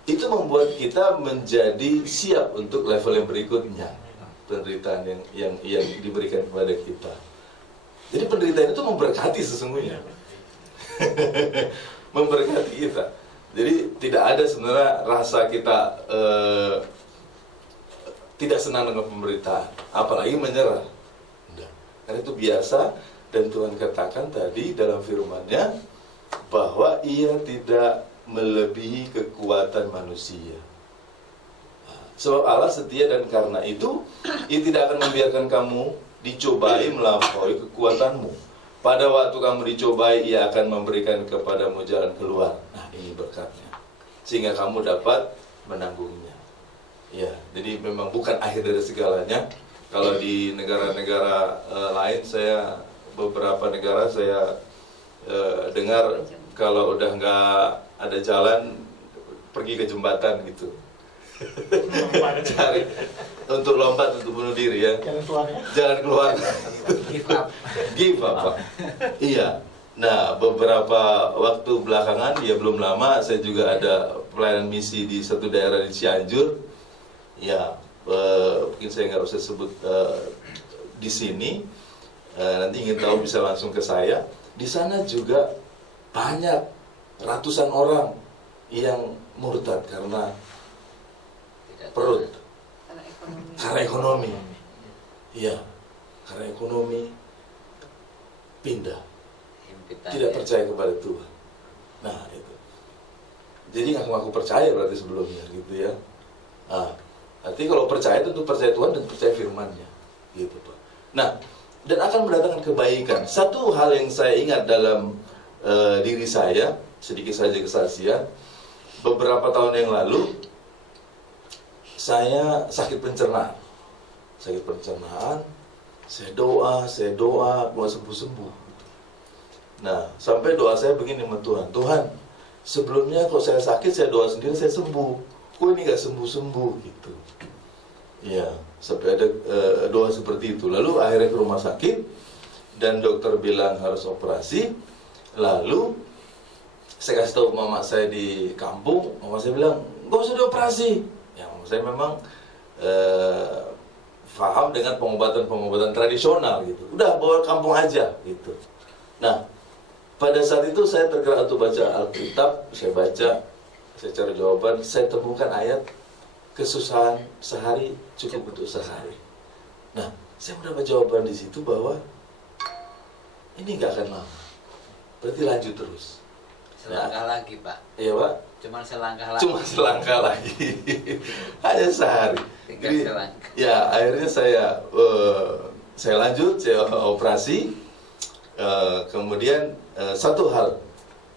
itu membuat kita menjadi siap untuk level yang berikutnya. Penderitaan yang diberikan kepada kita. Jadi penderitaan itu memberkati sesungguhnya. Memberkati kita. Jadi tidak ada sebenarnya rasa kita tidak senang dengan pemberitaan, apalagi menyerah. Karena itu biasa, dan Tuhan katakan tadi dalam firman-Nya bahwa Ia tidak melebihi kekuatan manusia. Sebab Allah setia, dan karena itu Ia tidak akan membiarkan kamu dicobai melampaui kekuatanmu. Pada waktu kamu dicobai, Ia akan memberikan kepadamu jalan keluar. Nah, ini berkatnya, sehingga kamu dapat menanggungnya. Ya, jadi memang bukan akhir dari segalanya. Kalau di negara-negara lain, beberapa negara saya dengar kalau udah nggak ada jalan, pergi ke jembatan gitu. Cari untuk lompat untuk bunuh diri ya. Jalan keluar. Give up. Pak. Iya. Nah, beberapa waktu belakangan, ya belum lama, saya juga ada pelayanan misi di satu daerah di Cianjur. Ya, mungkin saya nggak usah sebut di sini. Nanti ingin tahu bisa langsung ke saya. Di sana juga banyak ratusan orang yang murtad karena perut, karena ekonomi. Iya, karena ekonomi pindah, tidak percaya kepada Tuhan. Nah itu. Jadi ngaku percaya berarti sebelumnya gitu ya. Nah, nanti kalau percaya tentu percaya Tuhan dan percaya firman-Nya, gitu Pak. Nah, dan akan mendatangkan kebaikan. Satu hal yang saya ingat dalam diri saya, sedikit saja kesaksian. Beberapa tahun yang lalu, saya sakit pencernaan. Saya doa, mau sembuh-sembuh. Nah, sampai doa saya begini sama Tuhan. Tuhan, sebelumnya kalau saya sakit, saya doa sendiri, saya sembuh. Kok ini gak sembuh-sembuh gitu. Ya, sampai ada doa seperti itu. Lalu akhirnya ke rumah sakit, dan dokter bilang harus operasi. Lalu saya kasih tahu mama saya di kampung. Mama saya bilang, gak usah dioperasi. Ya, mama saya memang paham dengan pengobatan tradisional gitu. Udah bawa kampung aja gitu. Nah, pada saat itu saya tergerak untuk baca Alkitab. Saya baca, saya cari jawaban. Saya temukan ayat, kesusahan sehari cukup untuk sehari. Nah, saya mendapat jawaban di situ bahwa ini nggak akan lama. Berarti lanjut terus. Selangkah lagi Pak. Iya Pak. Cuma selangkah lagi. Cuma selangkah lagi. Hanya sehari. Tinggal Jadi, selangkah. ya akhirnya saya lanjut, saya operasi. Kemudian satu hal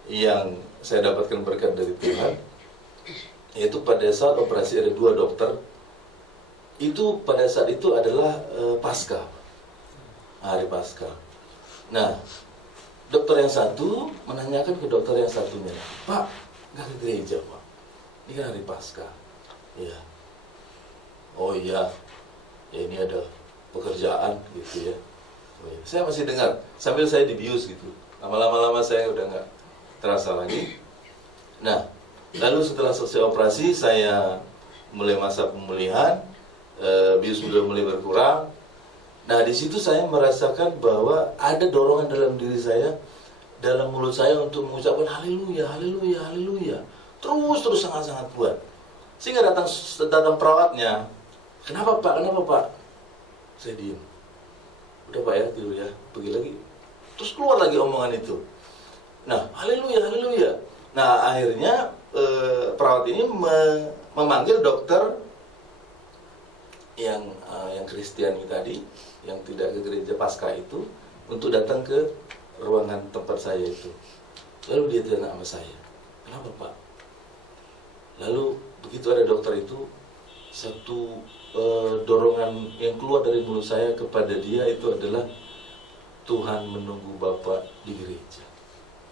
yang saya dapatkan berkat dari Tuhan, yaitu pada saat operasi ada 2 dokter. Itu pada saat itu adalah Paskah, hari Paskah. Nah, dokter yang satu menanyakan ke dokter yang satunya, Pak, nggak ke gereja Pak? Ini kan hari Paskah. Ya. Oh iya, ya ini ada pekerjaan gitu ya. Oh, iya. Saya masih dengar sambil saya dibius gitu. Lama-lama saya udah nggak terasa lagi. Nah, lalu setelah selesai operasi saya mulai masa pemulihan, bius sudah mulai berkurang. Nah, di situ saya merasakan bahwa ada dorongan dalam diri saya, dalam mulut saya untuk mengucapkan haleluya, haleluya, haleluya. Terus sangat-sangat kuat. Sehingga datang perawatnya. Kenapa Pak? Kenapa Pak? Saya diem. Udah Pak ya, tidur ya, pergi lagi. Terus keluar lagi omongan itu. Nah, haleluya, haleluya. Nah, akhirnya perawat ini memanggil dokter yang Kristiani tadi, yang tidak ke gereja Paskah itu, untuk datang ke ruangan tempat saya itu. Lalu dia tanya sama saya, kenapa Pak? Lalu begitu ada dokter itu, satu dorongan yang keluar dari mulut saya kepada dia itu adalah, Tuhan menunggu Bapak di gereja.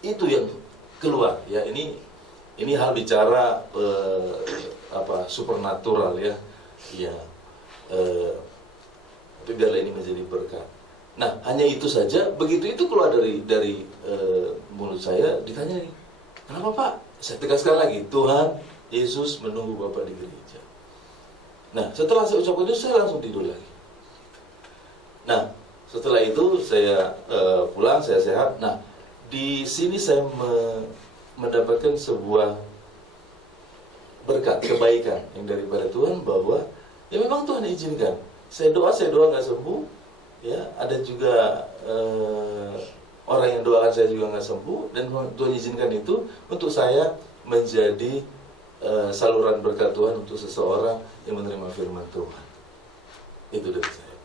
Itu yang keluar ya. Ini hal bicara supernatural ya. Ya. Tapi biarlah ini menjadi berkat. Nah, hanya itu saja. Begitu itu keluar dari mulut saya, ditanya, kenapa Pak? Saya tegaskan lagi, Tuhan Yesus menunggu Bapak di gereja. Nah, setelah saya ucapkan itu, saya langsung tidur lagi. Nah, setelah itu saya pulang, saya sehat. Nah, di sini saya mendapatkan sebuah berkat, kebaikan yang daripada Tuhan, bahwa ya memang Tuhan izinkan. Saya doa nggak sembuh. Ya, ada juga orang yang doakan saya juga nggak sembuh, dan Tuhan izinkan itu untuk saya menjadi saluran berkat Tuhan untuk seseorang yang menerima firman Tuhan. Itu dari saya.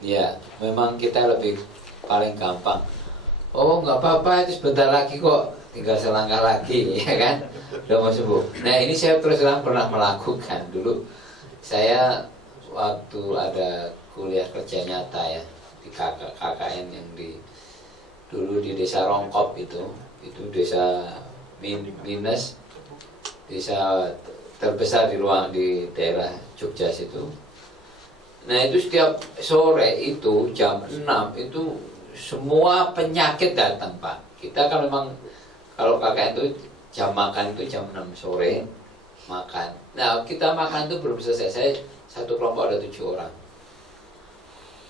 Ya, memang kita lebih paling gampang. Oh, nggak apa-apa, itu sebentar lagi kok, tinggal selangkah lagi, ya kan? Udah mau sembuh. Nah, ini saya terus terang pernah melakukan dulu. Saya waktu ada kuliah kerja nyata ya di KKN yang dulu di desa Rongkop itu desa minus, desa terbesar di daerah Jogja situ. Nah itu setiap sore itu jam 6 itu semua penyakit datang Pak. Kita kan memang kalau KKN itu jam makan itu jam 6 sore makan. Nah kita makan itu belum selesai. Saya satu kelompok ada 7 orang.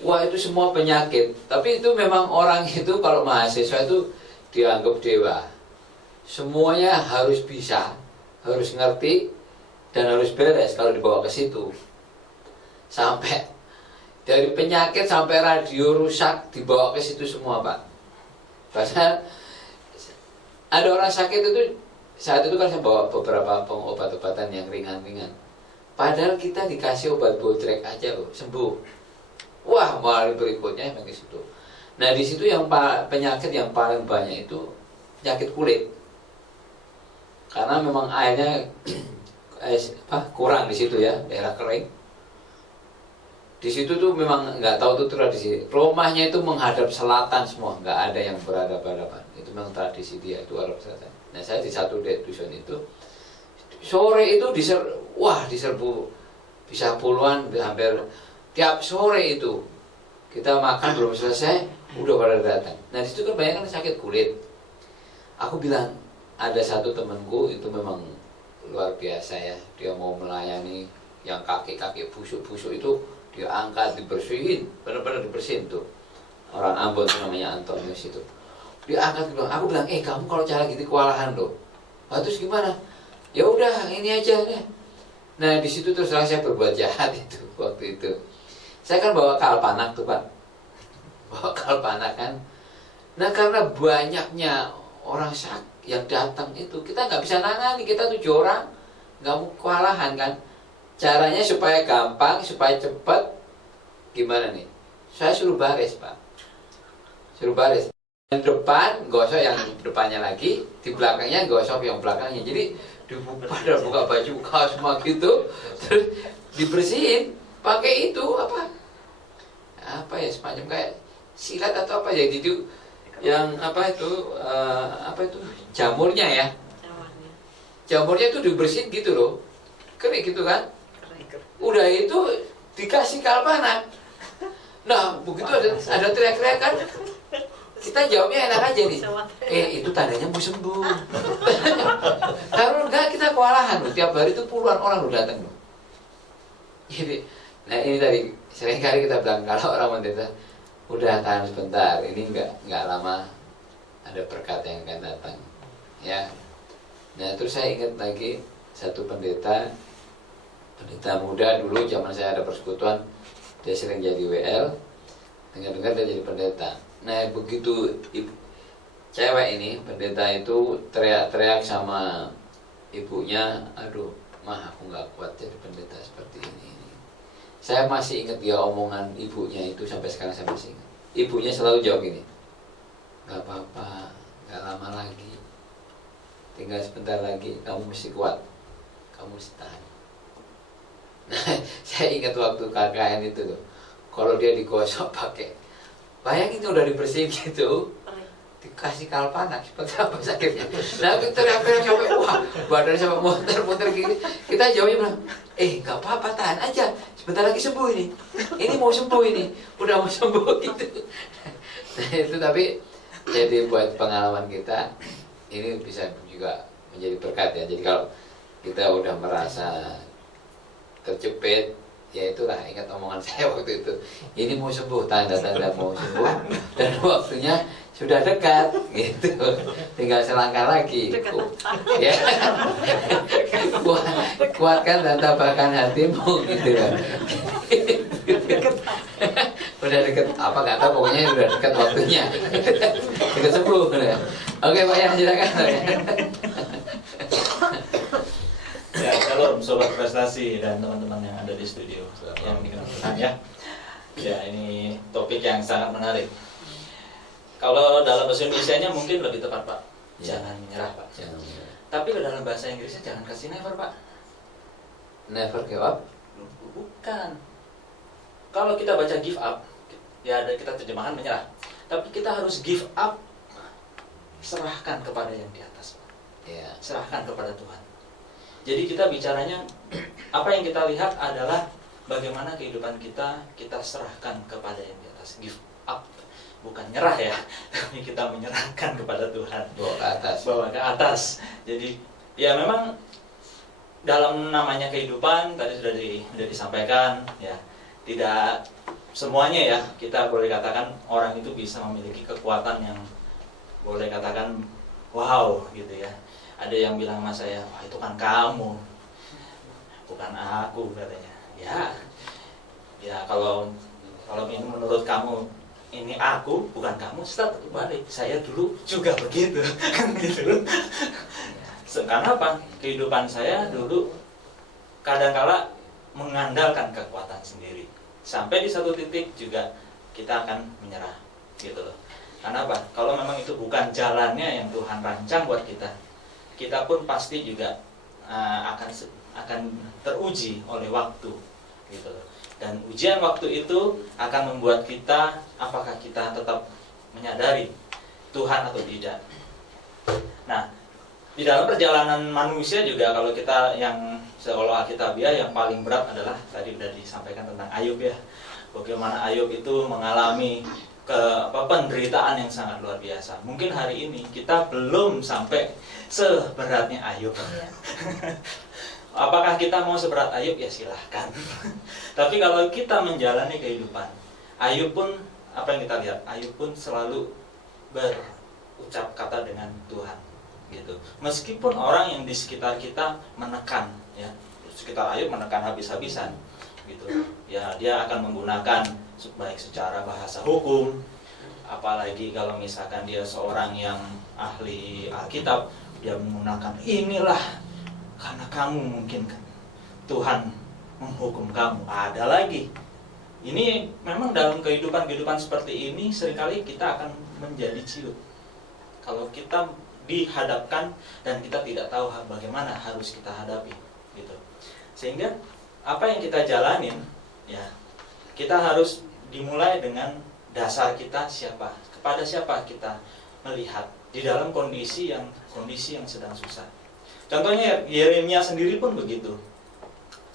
Wah itu semua penyakit. Tapi itu memang orang itu kalau mahasiswa itu dianggap dewa. Semuanya harus bisa, harus ngerti, dan harus beres kalau dibawa ke situ. Sampai dari penyakit sampai radio rusak dibawa ke situ semua Pak. Padahal ada orang sakit itu saat itu kan saya bawa beberapa obat-obatan yang ringan-ringan. Padahal kita dikasih obat bodrek aja loh sembuh. Wah malah berikutnya memang ke situ. Nah di situ yang penyakit yang paling banyak itu penyakit kulit. Karena memang airnya kurang di situ ya, daerah kering. Di situ tuh memang nggak tahu tuh tradisi. Rumahnya itu menghadap selatan semua, nggak ada yang berhadapan-hadapan. Itu memang tradisi dia itu Arab Selatan. Nah saya di satu dusun itu sore itu diserbu bisa puluhan, hampir tiap sore itu kita makan belum selesai udah pada datang. Nah di situ kan banyak kan sakit kulit. Aku bilang ada satu temanku itu memang luar biasa ya. Dia mau melayani yang kaki-kaki busuk-busuk itu. Dia angkat, dibersihin, benar-benar dibersihin tuh. Orang Ambon tuh namanya Antonius itu. Dia angkat, aku bilang, kamu kalau cara gitu kewalahan loh. Terus gimana? Ya udah, ini aja deh. Nah di situ terus saya berbuat jahat itu waktu itu. Saya kan bawa kalpanak tuh Pak, bawa kalpanak kan. Nah karena banyaknya orang yang datang itu, kita nggak bisa nangani, kita 7 orang, nggak mau kewalahan kan. Caranya supaya gampang, supaya cepat, gimana nih? Saya suruh baris Pak, suruh baris. Yang depan gosok yang depannya lagi, di belakangnya gosok yang belakangnya. Jadi pada buka baju kaos semua gitu, terus dibersihin pakai itu apa ya semacam kayak silat atau apa ya gitu, yang apa itu jamurnya ya, jamurnya itu dibersihin gitu loh, kering gitu kan. Udah itu dikasih kalpanak. Nah begitu ada teriak-teriakan, kita jawabnya enak aja nih. Itu tandanya mau sembuh. Kalau enggak kita kewalahan loh. Tiap hari itu puluhan orang loh datang loh. Jadi, nah ini tadi sering kali kita bilang kalau orang menderita udah tahan sebentar, ini enggak lama ada berkat yang akan datang. Ya. Nah terus saya ingat lagi satu pendeta muda dulu zaman saya ada persekutuan, dia sering jadi WL, dengar-dengar dia jadi pendeta. Nah begitu cewek ini pendeta itu teriak-teriak sama ibunya, aduh mah aku nggak kuat jadi pendeta seperti ini. Saya masih ingat dia omongan ibunya itu sampai sekarang saya masih ingat. Ibunya selalu jawab gini, nggak apa-apa, nggak lama lagi, tinggal sebentar lagi, kamu mesti kuat, kamu mesti tahan. Nah, saya ingat waktu KKN itu tuh, kalau dia digosok pakai, bayangin udah dibersihin gitu, dikasih kalpanak, seperti apa sakitnya. Nah kita teriak-teriak sampai, wah badan sampai muter-muter gini. Kita jawabnya bilang, nggak apa-apa, tahan aja, sebentar lagi sembuh ini mau sembuh ini, udah mau sembuh gitu. Nah itu tapi jadi buat pengalaman kita, ini bisa juga menjadi berkat ya. Jadi kalau kita udah merasa terjepit, ya itulah, ingat omongan saya waktu itu, ini mau sembuh, tanda-tanda mau sembuh dan waktunya sudah dekat gitu, tinggal selangkah lagi ya. Kuatkan dan tabahkan hatimu gitu kan. Udah deket apa nggak tahu, pokoknya udah dekat waktunya, dekat sembuh ya. Oke Pak Yan, silakan. Ya, shalom sobat prestasi dan teman-teman yang ada di studio yang dikenalkan ya. Ya, ini topik yang sangat menarik. Kalau dalam bahasa Indonesianya mungkin lebih tepat Pak, jangan menyerah Pak. Jangan menyerah. Tapi dalam bahasa Inggrisnya jangan kasih never Pak. Never give up. Bukan. Kalau kita baca give up, ya kita terjemahkan menyerah. Tapi kita harus give up, serahkan kepada yang di atas. Ya. Serahkan kepada Tuhan. Jadi kita bicaranya, apa yang kita lihat adalah bagaimana kehidupan kita serahkan kepada yang di atas. Give up, bukan nyerah ya, tapi kita menyerahkan kepada Tuhan. Bawa ke atas. Bawa ke atas. Jadi ya memang dalam namanya kehidupan tadi sudah disampaikan ya, tidak semuanya ya kita boleh katakan orang itu bisa memiliki kekuatan yang boleh katakan wow gitu ya. Ada yang bilang sama saya, wah itu kan kamu, bukan aku katanya. Ya kalau ini menurut kamu ini aku bukan kamu, tetap balik. Saya dulu juga begitu, gitu. Karena apa? Kehidupan saya dulu kadangkala mengandalkan kekuatan sendiri. Sampai di satu titik juga kita akan menyerah, gitu loh. Karena apa? Kalau memang itu bukan jalannya yang Tuhan rancang buat kita pun pasti juga akan teruji oleh waktu, gitu loh. Dan ujian waktu itu akan membuat kita, apakah kita tetap menyadari Tuhan atau tidak. Nah, di dalam perjalanan manusia juga kalau kita yang seolah Alkitabiah yang paling berat adalah tadi sudah disampaikan tentang Ayub ya. Bagaimana Ayub itu mengalami penderitaan yang sangat luar biasa. Mungkin hari ini kita belum sampai seberatnya Ayub. Apakah kita mau seberat Ayub? Ya silahkan. Tapi kalau kita menjalani kehidupan, Ayub pun apa yang kita lihat? Ayub pun selalu berucap kata dengan Tuhan, gitu. Meskipun orang yang di sekitar kita menekan, ya, sekitar Ayub menekan habis-habisan, gitu. Ya dia akan menggunakan baik secara bahasa hukum, apalagi kalau misalkan dia seorang yang ahli Alkitab, dia menggunakan inilah karena kamu mungkin Tuhan menghukum kamu. Ada lagi. Ini memang dalam kehidupan seperti ini seringkali kita akan menjadi ciut. Kalau kita dihadapkan dan kita tidak tahu bagaimana harus kita hadapi, gitu. Sehingga apa yang kita jalanin, ya, kita harus dimulai dengan dasar kita siapa, kepada siapa kita melihat di dalam kondisi yang sedang susah. Contohnya Yeremia sendiri pun begitu.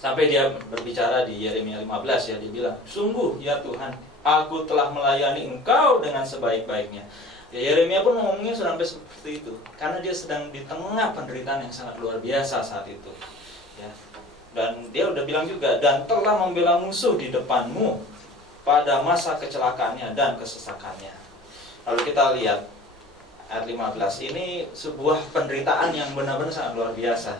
Sampai dia berbicara di Yeremia 15 ya, dia bilang, sungguh ya Tuhan, aku telah melayani engkau dengan sebaik-baiknya. Ya, Yeremia pun ngomongnya sampai seperti itu, karena dia sedang di tengah penderitaan yang sangat luar biasa saat itu. Ya. Dan dia udah bilang juga, dan telah membela musuh di depanmu pada masa kecelakaannya dan kesesakannya. Lalu kita lihat ayat 15, ini sebuah penderitaan yang benar-benar sangat luar biasa.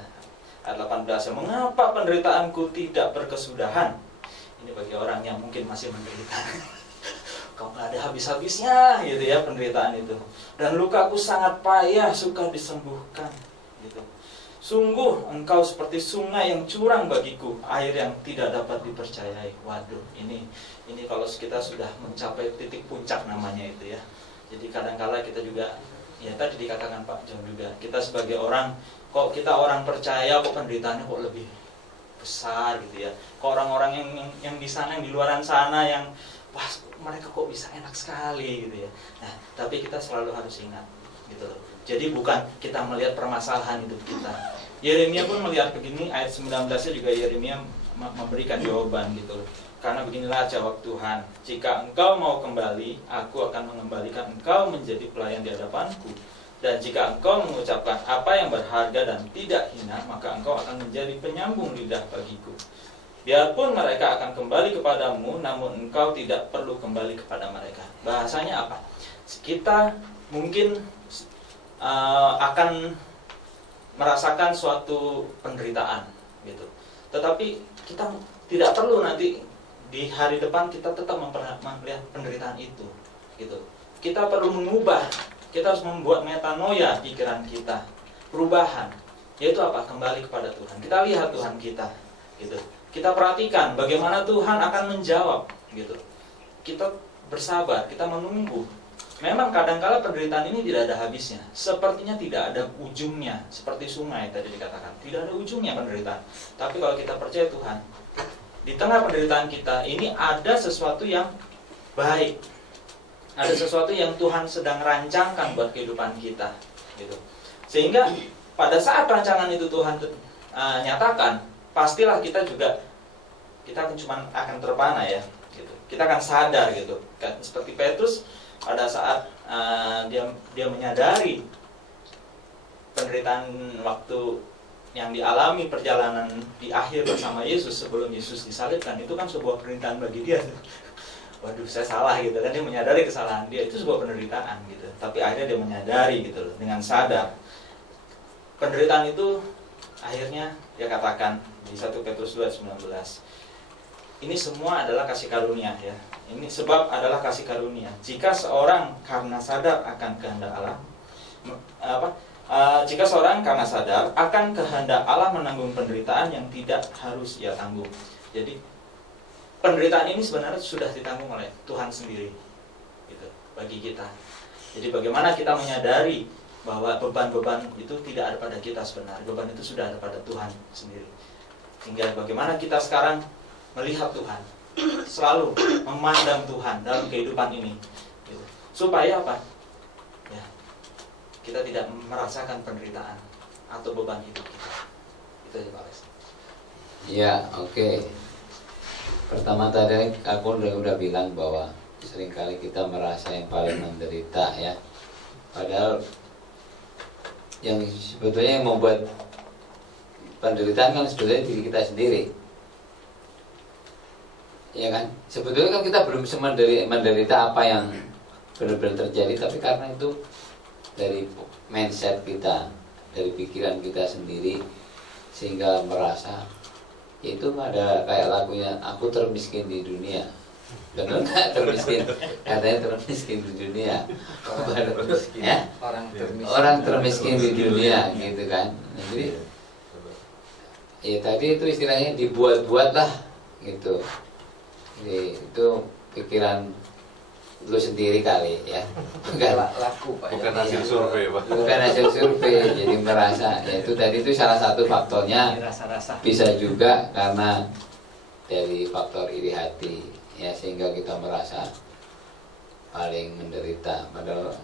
Ayat 18, mengapa penderitaanku tidak berkesudahan? Ini bagi orang yang mungkin masih menderita. Kau gak ada habis-habisnya gitu ya penderitaan itu. Dan lukaku sangat payah, suka disembuhkan gitu. Sungguh engkau seperti sungai yang curang bagiku, air yang tidak dapat dipercayai. Waduh, ini kalau kita sudah mencapai titik puncak namanya itu ya. Jadi kadang-kala kita juga, ya tadi dikatakan Pak John juga, kita sebagai orang, kok kita orang percaya kok penderitaannya kok lebih besar gitu ya. Kok orang-orang yang di sana, yang di luaran sana yang wah mereka kok bisa enak sekali gitu ya. Nah, tapi kita selalu harus ingat gitu loh. Jadi bukan kita melihat permasalahan hidup kita. Yeremia pun melihat begini, ayat 19-nya juga Yeremia memberikan jawaban gitu. Karena beginilah jawab Tuhan, jika engkau mau kembali, aku akan mengembalikan engkau menjadi pelayan di hadapanku. Dan jika engkau mengucapkan apa yang berharga dan tidak hina, maka engkau akan menjadi penyambung lidah bagiku. Biarpun mereka akan kembali kepadamu, namun engkau tidak perlu kembali kepada mereka. Bahasanya apa? Kita mungkin akan merasakan suatu penderitaan gitu. Tetapi kita tidak perlu nanti di hari depan kita tetap melihat penderitaan itu gitu. Kita perlu mengubah, kita harus membuat metanoia pikiran kita, perubahan, yaitu apa? Kembali kepada Tuhan. Kita lihat Tuhan kita gitu. Kita perhatikan bagaimana Tuhan akan menjawab gitu. Kita bersabar, kita menunggu. Memang kadang-kala penderitaan ini tidak ada habisnya. Sepertinya tidak ada ujungnya. Seperti sungai tadi dikatakan, tidak ada ujungnya penderitaan. Tapi kalau kita percaya Tuhan, di tengah penderitaan kita ini ada sesuatu yang baik, ada sesuatu yang Tuhan sedang rancangkan buat kehidupan kita, gitu. Sehingga pada saat rancangan itu Tuhan nyatakan, pastilah kita akan terpana ya, gitu. Kita akan sadar gitu, kan seperti Petrus pada saat dia menyadari penderitaan waktu yang dialami perjalanan di akhir bersama Yesus sebelum Yesus disalibkan, itu kan sebuah penderitaan bagi dia. Waduh, saya salah gitu kan, dia menyadari kesalahan dia, itu sebuah penderitaan gitu. Tapi akhirnya dia menyadari gitu loh, dengan sadar. Penderitaan itu akhirnya dia katakan di 1 Petrus 2:19. Ini semua adalah kasih karunia ya. Ini sebab adalah kasih karunia. Jika seorang karena sadar akan kehendak Allah, jika seorang karena sadar akan kehendak Allah menanggung penderitaan yang tidak harus ia tanggung. Jadi penderitaan ini sebenarnya sudah ditanggung oleh Tuhan sendiri, gitu, bagi kita. Jadi bagaimana kita menyadari bahwa beban-beban itu tidak ada pada kita sebenarnya, beban itu sudah ada pada Tuhan sendiri. Sehingga bagaimana kita sekarang melihat Tuhan, selalu memandang Tuhan dalam kehidupan ini, gitu. Supaya apa? Ya, kita tidak merasakan penderitaan atau beban hidup kita. Itu aja Pak Alex. Ya, oke. Pertama tadi aku udah bilang bahwa seringkali kita merasa yang paling menderita ya. Padahal yang sebetulnya yang membuat penderitaan kan sebetulnya diri kita sendiri. Ya kan? Sebetulnya kan kita belum menderita apa yang benar-benar terjadi, tapi karena itu dari mindset kita, dari pikiran kita sendiri, sehingga merasa itu ada kayak lagunya, aku termiskin di dunia. Benar nggak termiskin? Katanya termiskin di dunia. Orang termiskin di dunia, gitu kan. Jadi ya tadi itu istilahnya dibuat-buat lah, gitu. Jadi, itu pikiran lu sendiri kali ya, bukan hasil survei Pak. Bukan hasil survei, jadi merasa ya itu tadi itu salah satu faktornya. Bisa juga karena dari faktor iri hati ya, sehingga kita merasa paling menderita, padahal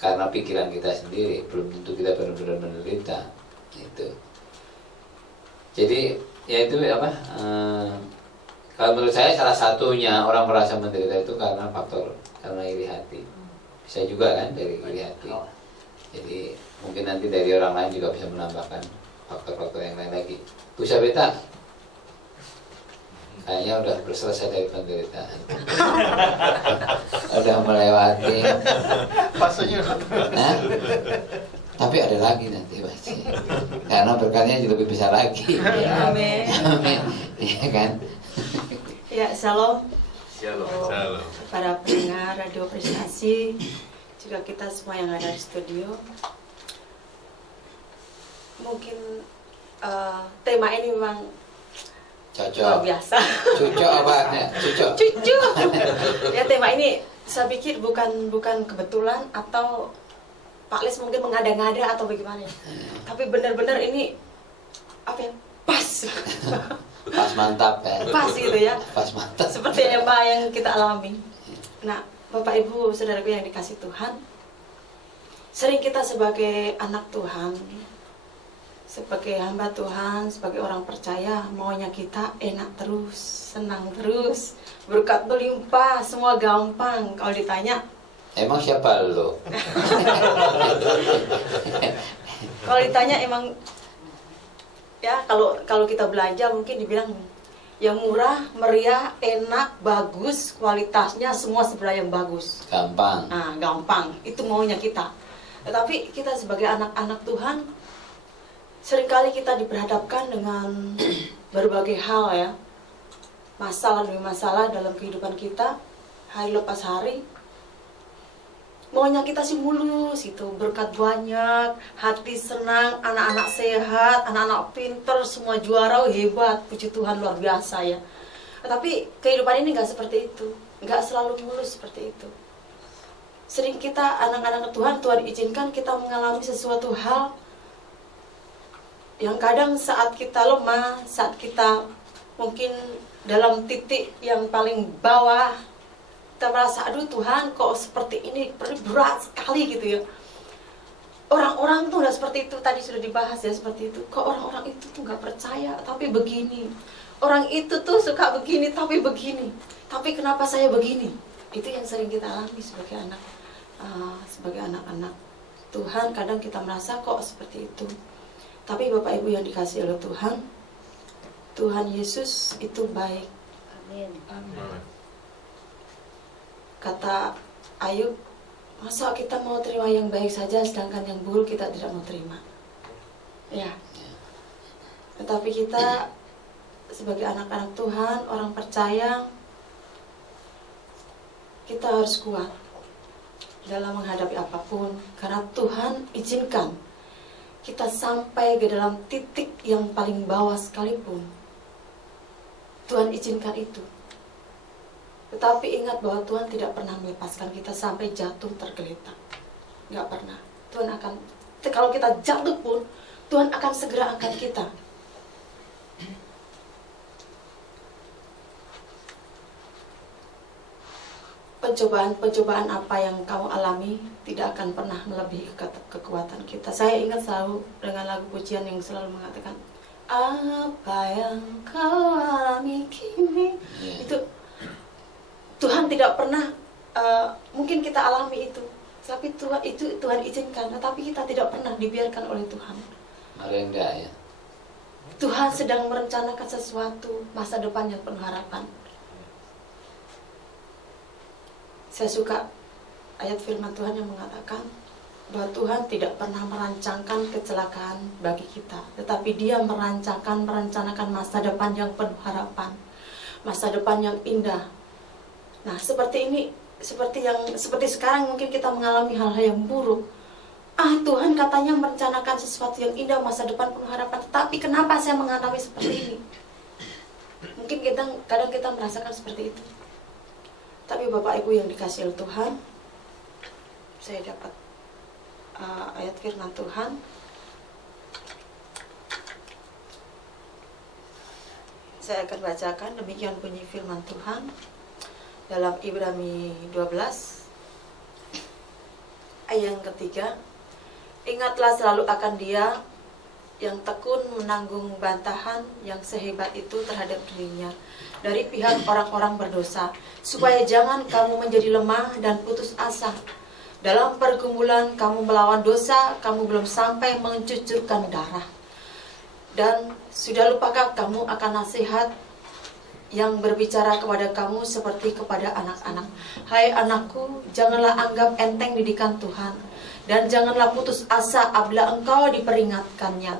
karena pikiran kita sendiri belum tentu kita benar-benar menderita itu. Jadi ya itu apa? Kalau menurut saya salah satunya orang merasa menderita itu karena iri hati. Bisa juga kan dari iri hati. Jadi mungkin nanti dari orang lain juga bisa menambahkan faktor-faktor yang lain lagi. Bu Sabeta, kayaknya udah selesai dari penderitaan. Udah melewati. Fasenya. Nah, tapi ada lagi nanti pasti. Karena berkatnya lebih besar lagi. Ya. Amin. Amin. Iya kan? Ya, shalom. Shalom. Para pendengar Radio Prestasi, juga kita semua yang ada di studio. Mungkin tema ini memang cocok. luar biasa. Cocok apa? Cocok. Cucu. Ya, tema ini saya pikir bukan kebetulan atau Pak Les mungkin mengada-ngada atau bagaimana. Tapi benar-benar ini apa ya? Pas. Pas mantap ya. Pas gitu ya. Pas mantap. Seperti apa yang kita alami. Nah, Bapak Ibu saudaraku yang dikasih Tuhan, sering kita sebagai anak Tuhan, sebagai hamba Tuhan, sebagai orang percaya, maunya kita enak terus, senang terus, berkat berlimpah, semua gampang. Kalau ditanya, emang siapa lo? Kalau ditanya emang ya, kalau kita belanja mungkin dibilang yang murah, meriah, enak, bagus, kualitasnya semua sebenarnya yang bagus. Gampang. Nah, gampang. Itu maunya kita. Tetapi kita sebagai anak-anak Tuhan, seringkali kita diperhadapkan dengan berbagai hal ya. Masalah demi masalah dalam kehidupan kita, hari lepas hari. Maunya kita sih mulus itu, berkat banyak, hati senang, anak-anak sehat, anak-anak pinter, semua juara, hebat, puji Tuhan luar biasa ya. Tapi kehidupan ini nggak seperti itu, nggak selalu mulus seperti itu. Sering kita anak-anak Tuhan izinkan kita mengalami sesuatu hal yang kadang saat kita lemah, saat kita mungkin dalam titik yang paling bawah, kita merasa, aduh Tuhan kok seperti ini, berat sekali gitu ya. Orang-orang tuh udah seperti itu, tadi sudah dibahas ya seperti itu. Kok orang-orang itu tuh gak percaya, tapi begini. Orang itu tuh suka begini, tapi begini. Tapi kenapa saya begini? Itu yang sering kita alami sebagai anak-anak Tuhan. Kadang kita merasa kok seperti itu. Tapi Bapak Ibu yang dikasihi oleh Tuhan, Tuhan Yesus itu baik. Amin. Kata Ayub, masa kita mau terima yang baik saja, sedangkan yang buruk kita tidak mau terima. Ya. Tetapi kita sebagai anak-anak Tuhan, orang percaya, kita harus kuat dalam menghadapi apapun, karena Tuhan izinkan kita sampai ke dalam titik yang paling bawah sekalipun. Tuhan izinkan itu. Tetapi ingat bahwa Tuhan tidak pernah melepaskan kita sampai jatuh tergeletak. Nggak pernah. Tuhan akan, kalau kita jatuh pun, Tuhan akan segera angkat kita. Pencobaan apa yang kamu alami tidak akan pernah melebihi kekuatan kita. Saya ingat selalu dengan lagu pujian yang selalu mengatakan, apa yang kau alami kini, itu Tuhan tidak pernah, mungkin kita alami itu, tapi Tuhan izinkan, tetapi kita tidak pernah dibiarkan oleh Tuhan. Merendah ya. Tuhan sedang merencanakan sesuatu masa depan yang penuh harapan. Saya suka ayat firman Tuhan yang mengatakan bahwa Tuhan tidak pernah merancangkan kecelakaan bagi kita, tetapi Dia merencanakan masa depan yang penuh harapan, masa depan yang indah. Nah, seperti ini, seperti sekarang mungkin kita mengalami hal-hal yang buruk. Tuhan katanya merencanakan sesuatu yang indah, masa depan penuh harapan, tetapi kenapa saya mengalami seperti ini? Mungkin kadang kita merasakan seperti itu. Tapi Bapak Ibu yang dikasihi oleh Tuhan, saya dapat ayat firman Tuhan. Saya akan bacakan, demikian bunyi firman Tuhan dalam Ibrani 12 ayat yang ketiga. Ingatlah selalu akan Dia yang tekun menanggung bantahan yang sehebat itu terhadap dirinya dari pihak orang-orang berdosa, supaya jangan kamu menjadi lemah dan putus asa. Dalam pergumulan kamu melawan dosa, kamu belum sampai mencucurkan darah. Dan sudah lupakah kamu akan nasihat yang berbicara kepada kamu seperti kepada anak-anak? Hai anakku, janganlah anggap enteng didikan Tuhan, dan janganlah putus asa apabila engkau diperingatkannya.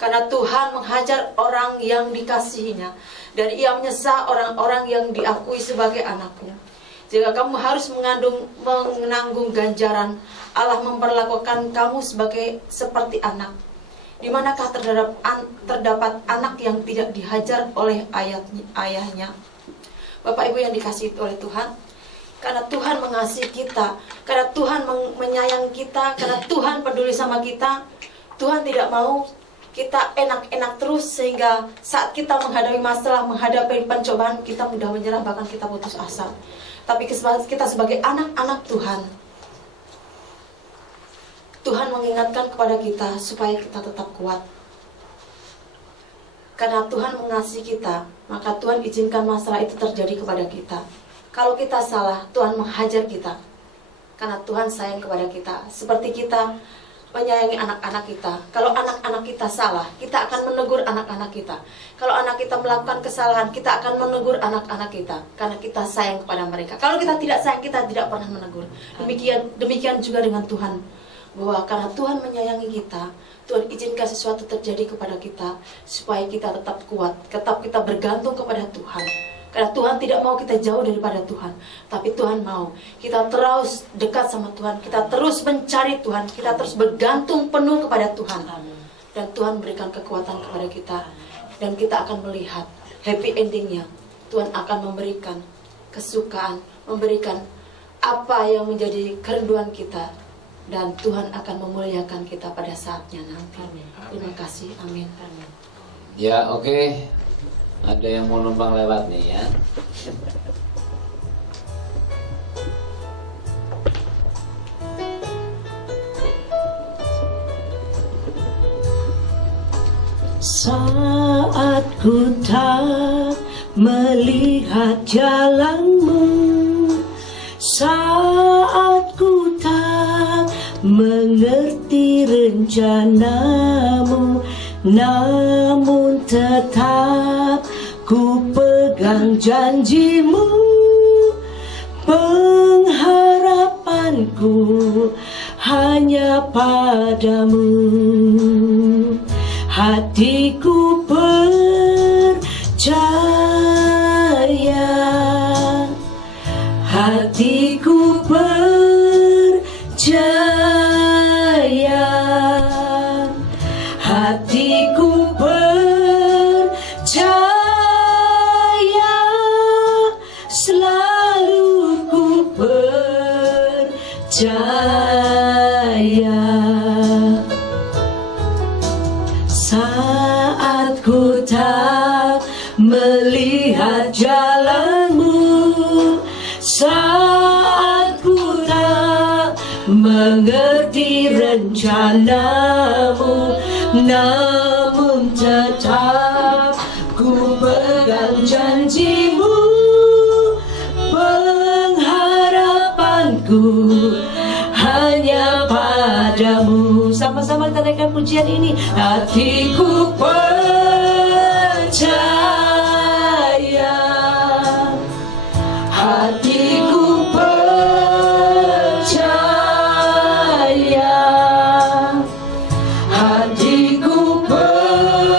Karena Tuhan menghajar orang yang dikasihinya, dan Ia menyesal orang-orang yang diakui sebagai anaknya. Jika kamu harus menanggung ganjaran, Allah memperlakukan kamu seperti anak. Di manakah terdapat anak yang tidak dihajar oleh ayahnya? Bapak Ibu yang dikasihi oleh Tuhan, karena Tuhan mengasihi kita, karena Tuhan menyayangi kita, karena Tuhan peduli sama kita, Tuhan tidak mau kita enak-enak terus sehingga saat kita menghadapi masalah, menghadapi pencobaan, kita mudah menyerah, bahkan kita putus asa. Tapi kita sebagai anak-anak Tuhan, Tuhan mengingatkan kepada kita supaya kita tetap kuat. Karena Tuhan mengasihi kita, maka Tuhan izinkan masalah itu terjadi kepada kita. Kalau kita salah, Tuhan menghajar kita. Karena Tuhan sayang kepada kita, seperti kita menyayangi anak-anak kita. Kalau anak-anak kita salah, kita akan menegur anak-anak kita. Kalau anak kita melakukan kesalahan, kita akan menegur anak-anak kita, karena kita sayang kepada mereka. Kalau kita tidak sayang, kita tidak pernah menegur. Demikian juga dengan Tuhan, bahwa karena Tuhan menyayangi kita, Tuhan izinkan sesuatu terjadi kepada kita supaya kita tetap kuat, tetap kita bergantung kepada Tuhan. Karena Tuhan tidak mau kita jauh daripada Tuhan, tapi Tuhan mau kita terus dekat sama Tuhan, kita terus mencari Tuhan, kita terus bergantung penuh kepada Tuhan. Dan Tuhan berikan kekuatan kepada kita, dan kita akan melihat happy endingnya. Tuhan akan memberikan kesukaan, memberikan apa yang menjadi kerinduan kita, dan Tuhan akan memuliakan kita pada saatnya nanti. Terima kasih, amin. Ya, oke. Ada yang mau numpang lewat nih ya. Saat ku tak melihat jalanmu, saat ku tak mengerti rencanamu, namun tetap ku pegang janjimu. Pengharapanku hanya padamu. Hatiku percaya, hatiku percaya, hatiku percaya, selalu ku percaya. Saat ku tak melihat jalanmu, saat ku tak mengerti rencanamu, namun tetap ku pegang janjimu. Pengharapanku hanya padamu. Sama-sama kita naikkan pujian ini. Hatiku percaya, hatiku percaya, hatiku percaya,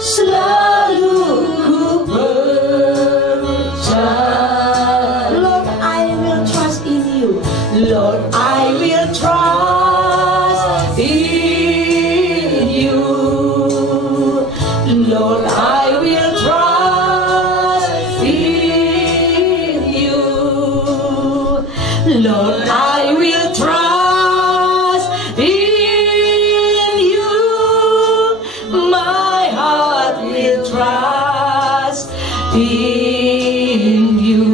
selalu ku percaya. Lord, I will trust in you. Lord, I will trust in you. Lord, I will trust in you. Lord, I will trust in you. My heart will trust in you.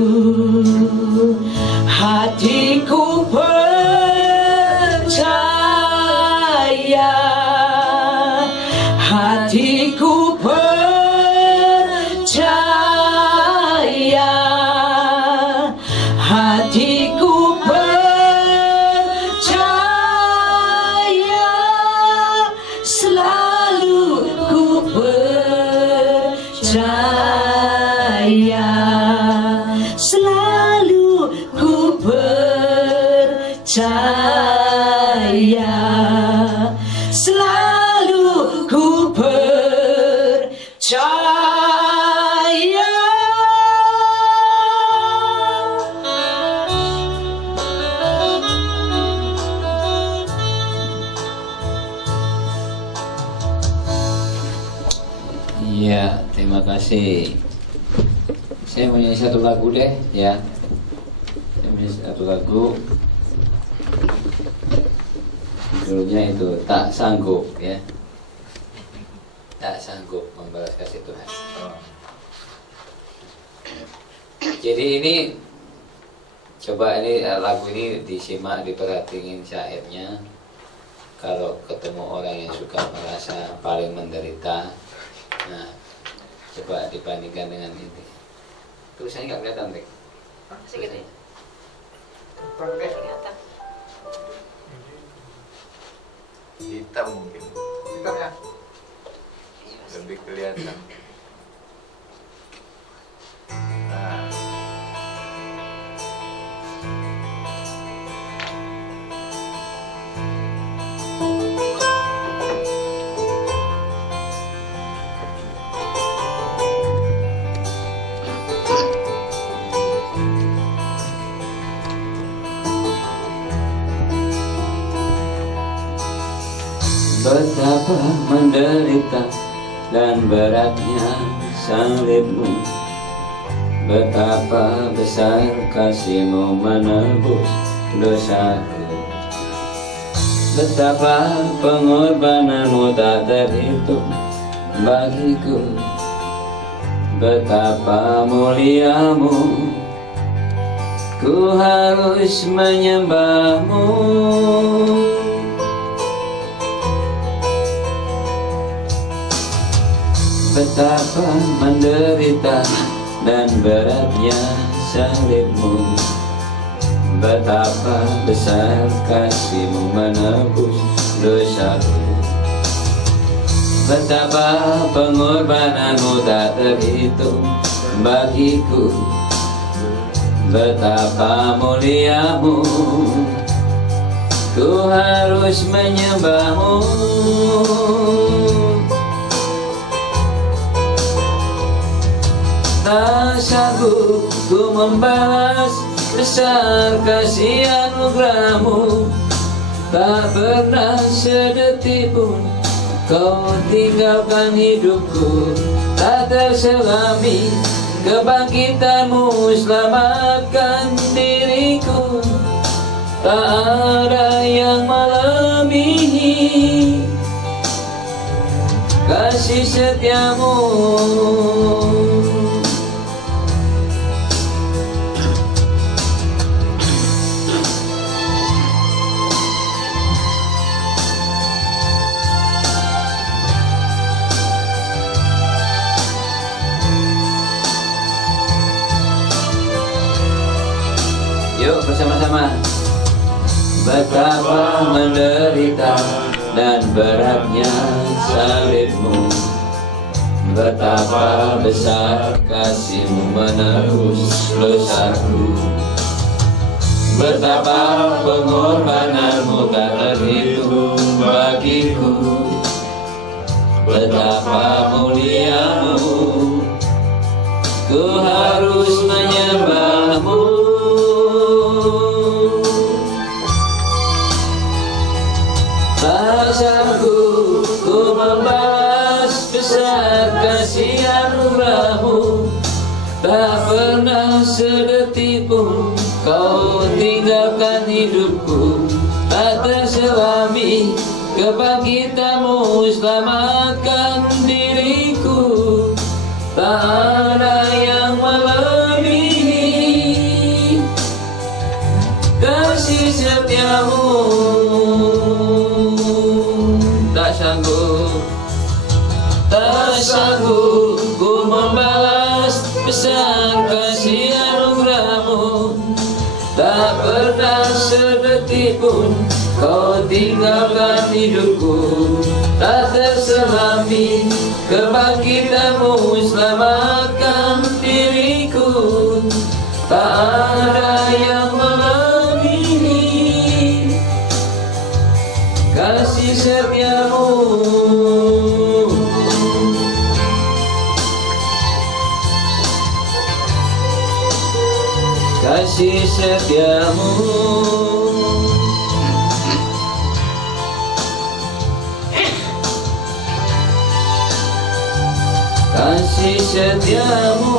Hatiku percaya, hatiku percaya, hatiku percaya, selalu ku percaya, selalu ku percaya, selalu ku percaya. Iya, terima kasih. Saya punya satu lagu deh, ya. Saya punya satu lagu. Judulnya itu Tak Sanggup, ya. Tak sanggup membalas kasih Tuhan. Jadi ini coba ini lagu ini disimak, diperhatiin syairnya. Kalau ketemu orang yang suka merasa paling menderita, nah coba dibandingkan dengan ini. Tulisannya nggak kelihatan, Rek? Sedikit. Kelihatan. Hitam mungkin. Hitam ya? Lebih kelihatan. Nah. Betapa menderita dan beratnya salibmu, betapa besar kasihmu menebus dosaku. Betapa pengorbananmu tak terhitung bagiku, betapa muliamu, ku harus menyembahmu. Betapa menderita dan beratnya salibmu, betapa besar kasih-Mu menebus dosaku. Betapa pengorbananmu tak terhitung bagiku, betapa muliamu, ku harus menyembahmu. Tak sanggup ku membalas besar kasih anugerah-Mu, tak pernah sedetik pun Kau tinggalkan hidupku, tak terselami kebangkitan-Mu selamatkan diriku. Tak ada yang melebihi kasih setia-Mu. Yuk bersama-sama. Betapa menderita dan beratnya salib-Mu, betapa besar kasih-Mu menebus dosaku. Betapa pengorbanan-Mu tak terhitung bagiku, betapa muliamu, ku harus menyembah-Mu. Tak sanggup ku membalas besar kasih anugerah-Mu, tak pernah sedetik pun Kau tinggalkan hidupku, tak terselami kebangkitan-Mu selamatkan diriku. Tak ada yang melebihi kasih setia-Mu. Tak sanggup ku membalas besar kasih anugerah-Mu, tak pernah sedetik pun Kau tinggalkan hidupku, tak terselami kebangkitan-Mu selamatkan diriku. Tak ada yang melebihi kasih setia-Mu. Kasih setia-Mu. Kasih setia-Mu.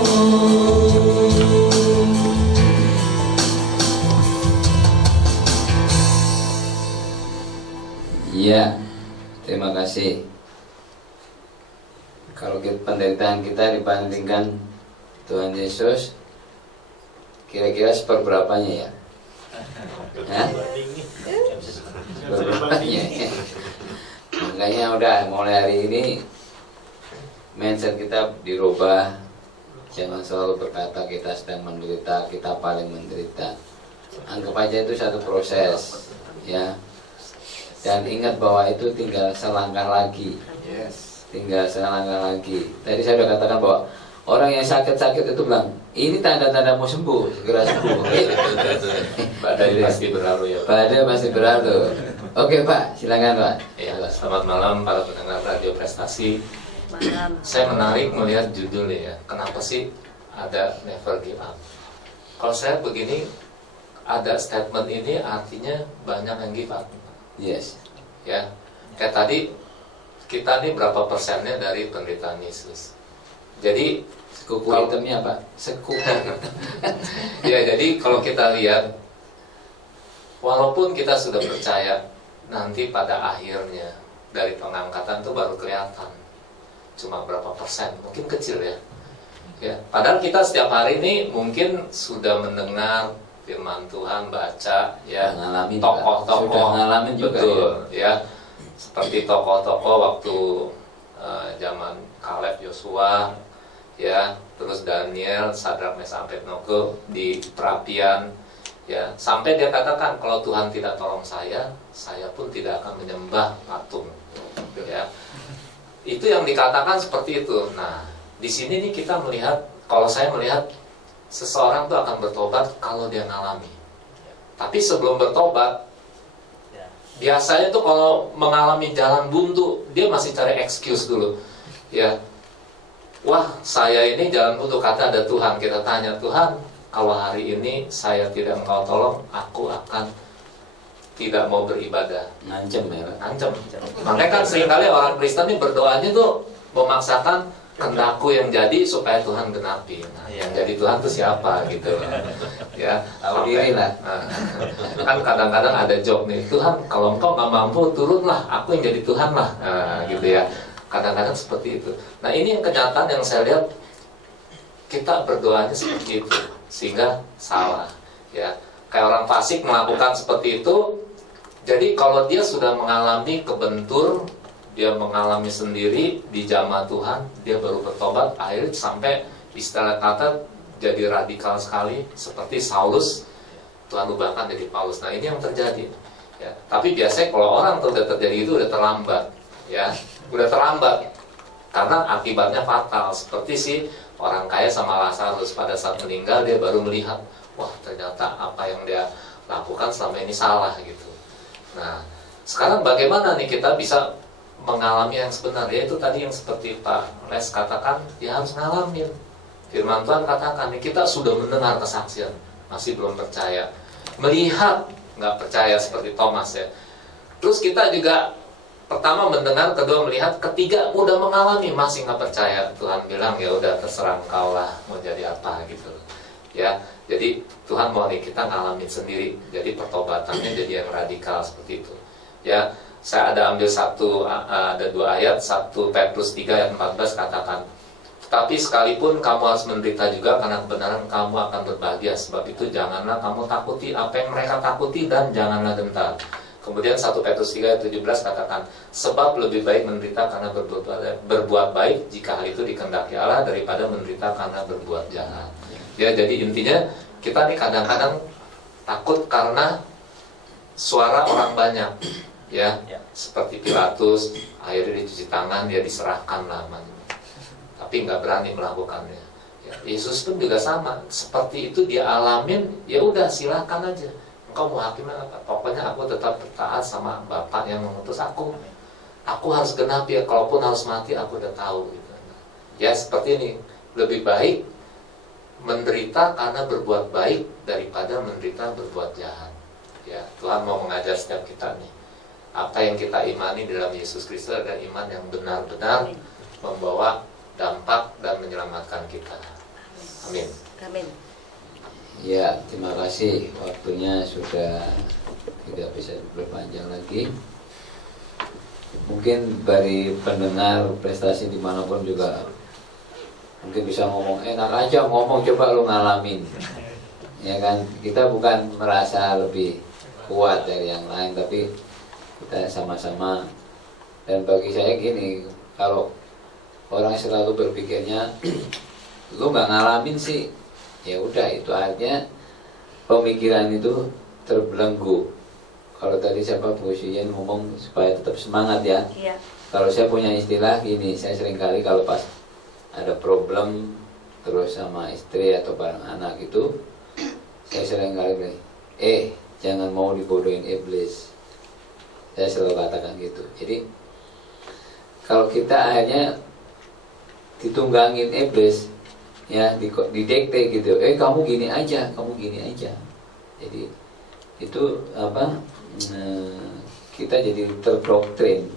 Ya, terima kasih. Kalau penderitaan kita dibandingkan Tuhan Yesus, kira-kira seperberapanya ya? Seperberapanya. Makanya udah mulai hari ini mindset kita dirubah. Jangan selalu berkata kita sedang menderita, kita paling menderita. Anggap aja itu satu proses, ya. Dan ingat bahwa itu tinggal selangkah lagi. Tinggal selangkah lagi. Tadi saya sudah katakan bahwa orang yang sakit-sakit itu bilang, ini tanda-tanda mau sembuh, segera sembuh. Badai pasti berlalu ya. Badai pasti berlalu. Oke Pak, silakan Pak. Ya, selamat malam para pendengar Radio Prestasi. Malam. Saya menarik melihat judul ya. Kenapa sih ada never give up? Kalau saya begini, ada statement ini artinya banyak yang give up. Yes. Ya, kayak tadi kita nih berapa persennya dari penderitaan Yesus. Jadi sekuku hitamnya apa? Sekuku. Ya, jadi kalau kita lihat, walaupun kita sudah percaya nanti pada akhirnya dari pengangkatan itu baru kelihatan cuma berapa persen, mungkin kecil ya. Ya, padahal kita setiap hari ini mungkin sudah mendengar firman Tuhan, baca ya, tokoh-tokoh betul ya, seperti tokoh-tokoh waktu zaman Kaleb, Yosua ya, terus Daniel, Sadrak, Mesak, Abednego di perapian ya, sampai dia katakan kalau Tuhan tidak tolong saya pun tidak akan menyembah patung ya. Itu yang dikatakan seperti itu. Nah, di sini nih kita melihat, kalau saya melihat seseorang tuh akan bertobat kalau dia ngalami. Tapi sebelum bertobat, biasanya tuh kalau mengalami jalan buntu, dia masih cari excuse dulu. Ya, wah saya ini jalan buntu, kata ada Tuhan. Kita tanya, Tuhan, kalau hari ini saya tidak Engkau tolong, aku akan tidak mau beribadah. Ngancem ya, ngancem. Makanya kan seringkali orang Kristen ini berdoanya tuh memaksakan kehendakku yang jadi supaya Tuhan genapi. Nah, yang jadi Tuhan itu siapa gitu ya, tahu diri lah. Kan kadang-kadang ada joke nih, Tuhan kalau Engkau nggak mampu turunlah, aku yang jadi Tuhan lah, gitu ya. Kadang-kadang seperti itu. Nah, ini yang kenyataan yang saya lihat, kita berdoanya seperti itu sehingga salah ya. Kayak orang fasik melakukan seperti itu. Jadi kalau dia sudah mengalami kebentur, dia mengalami sendiri di jamaah Tuhan, dia baru bertobat, akhirnya sampai istilah kata jadi radikal sekali, seperti Saulus, Tuhan ubahkan jadi Paulus. Nah, ini yang terjadi ya. Tapi biasanya kalau orang sudah terjadi itu udah terlambat ya, udah terlambat karena akibatnya fatal. Seperti si orang kaya sama Lazarus, pada saat meninggal dia baru melihat, wah ternyata apa yang dia lakukan selama ini salah gitu. Nah, sekarang bagaimana nih kita bisa mengalami yang sebenarnya? Itu tadi yang seperti Pak Les katakan, dia harus ngalamin. Firman Tuhan katakan, nih kita sudah mendengar kesaksian, masih belum percaya. Melihat, nggak percaya seperti Thomas ya. Terus kita juga pertama mendengar, kedua melihat, ketiga udah mengalami, masih nggak percaya. Tuhan bilang, ya udah terserah engkau lah mau jadi apa gitu ya. Jadi Tuhan mau nih kita ngalamin sendiri. Jadi pertobatannya jadi yang radikal seperti itu ya. Saya ada ambil ada dua ayat, 1 Petrus 3 ayat 14 katakan, tapi sekalipun kamu harus menderita juga karena kebenaran, kamu akan berbahagia. Sebab itu janganlah kamu takuti apa yang mereka takuti, dan janganlah gentar. Kemudian 1 Petrus 3 ayat 17 katakan, sebab lebih baik menderita karena berbuat baik, jika hal itu dikehendaki Allah, daripada menderita karena berbuat jahat. Ya, jadi intinya kita nih kadang-kadang takut karena suara orang banyak ya. Seperti Pilatus, akhirnya dicuci tangan, dia diserahkan namanya, tapi nggak berani melakukannya ya. Yesus pun juga sama, seperti itu dia alamin, ya udah silahkan aja, engkau mau hakim apa, pokoknya aku tetap taat sama Bapak yang mengutus aku harus genapi ya, kalaupun harus mati aku udah tahu gitu. Ya seperti ini, lebih baik menderita karena berbuat baik daripada menderita berbuat jahat ya. Tuhan mau mengajar setiap kita nih, apa yang kita imani dalam Yesus Kristus adalah iman yang benar-benar membawa dampak dan menyelamatkan kita. Amin. Amin. Ya, terima kasih. Waktunya sudah tidak bisa berpanjang lagi. Mungkin dari pendengar prestasi dimanapun juga mungkin bisa ngomong, enak aja ngomong, coba lu ngalamin. Ya kan, kita bukan merasa lebih kuat dari yang lain, tapi kita sama-sama. Dan bagi saya gini, kalau orang selalu berpikirnya lu nggak ngalamin sih, ya udah, itu artinya pemikiran itu terbelenggu. Kalau tadi siapa Bu Syen ngomong supaya tetap semangat ya. Iya. Kalau saya punya istilah gini, saya seringkali kalau pas ada problem terus sama istri atau bareng anak itu, saya seringkali bilang, jangan mau dibodohin iblis. Saya selalu katakan gitu. Jadi kalau kita akhirnya ditunggangin iblis, ya didekte gitu, kamu gini aja, kamu gini aja. Jadi itu apa? Kita jadi terdoktrin.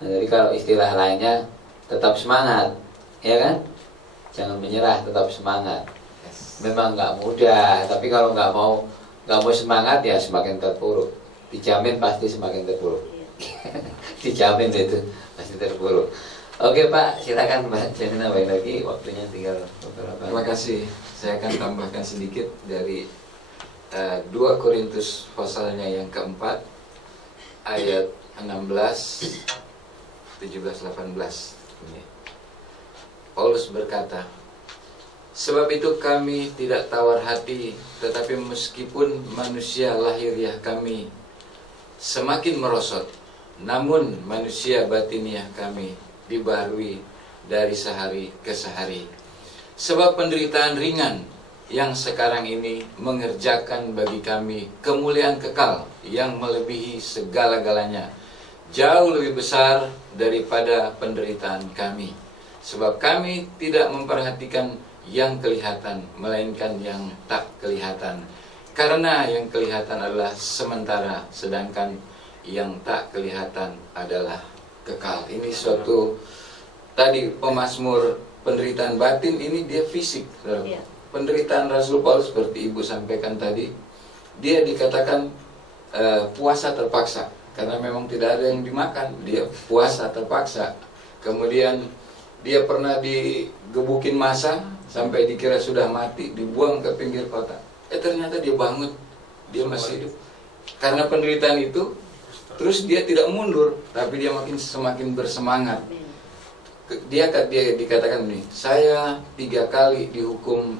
Nah, jadi kalau istilah lainnya tetap semangat, ya kan? Jangan menyerah, tetap semangat. Memang nggak mudah, tapi kalau nggak mau semangat ya semakin terpuruk. dijamin pasti semakin terpuruk. Dijamin itu pasti terpuruk. Oke Pak, silakan Pak, jangan nambahin lagi, waktunya tinggal beberapa. Terima kasih. Saya akan tambahkan sedikit dari 2 Korintus pasalnya yang keempat, ayat 16, 17, 18. Paulus berkata, sebab itu kami tidak tawar hati, tetapi meskipun manusia lahiriah kami semakin merosot, namun manusia batiniah kami dibaharui dari sehari ke sehari. Sebab penderitaan ringan yang sekarang ini mengerjakan bagi kami kemuliaan kekal yang melebihi segala-galanya, jauh lebih besar daripada penderitaan kami. Sebab kami tidak memperhatikan yang kelihatan, melainkan yang tak kelihatan. Karena yang kelihatan adalah sementara, sedangkan yang tak kelihatan adalah kekal. Ini suatu tadi pemazmur penderitaan batin, ini dia fisik. Penderitaan Rasul Paulus seperti Ibu sampaikan tadi, dia dikatakan puasa terpaksa karena memang tidak ada yang dimakan, dia puasa terpaksa. Kemudian dia pernah digebukin massa sampai dikira sudah mati, dibuang ke pinggir kota. Ternyata dia bangun, dia masih hidup. Karena penderitaan itu, terus dia tidak mundur, tapi dia semakin bersemangat. Dia dikatakan nih, saya 3 kali dihukum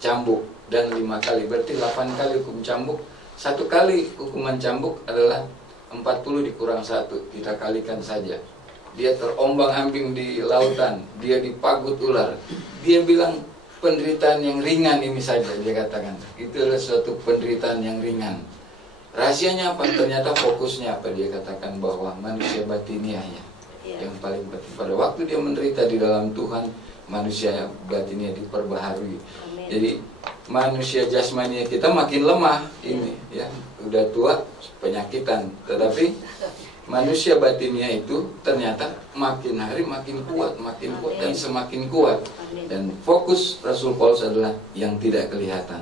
cambuk dan 5 kali, berarti 8 kali hukum cambuk. 1 kali hukuman cambuk adalah 40 dikurang 1, kita kalikan saja. Dia terombang-ambing di lautan, dia dipagut ular. Dia bilang penderitaan yang ringan ini saja, dia katakan. Itu adalah suatu penderitaan yang ringan. Rahasianya apa? Ternyata fokusnya apa? Dia katakan bahwa manusia batiniahnya yang paling penting. Pada waktu dia menderita di dalam Tuhan, manusia batiniah diperbaharui. Jadi manusia jasmani kita makin lemah ini, ya, udah tua, penyakitan. Tetapi manusia batinnya itu ternyata makin hari makin kuat dan semakin kuat. Dan fokus Rasul Paulus adalah yang tidak kelihatan.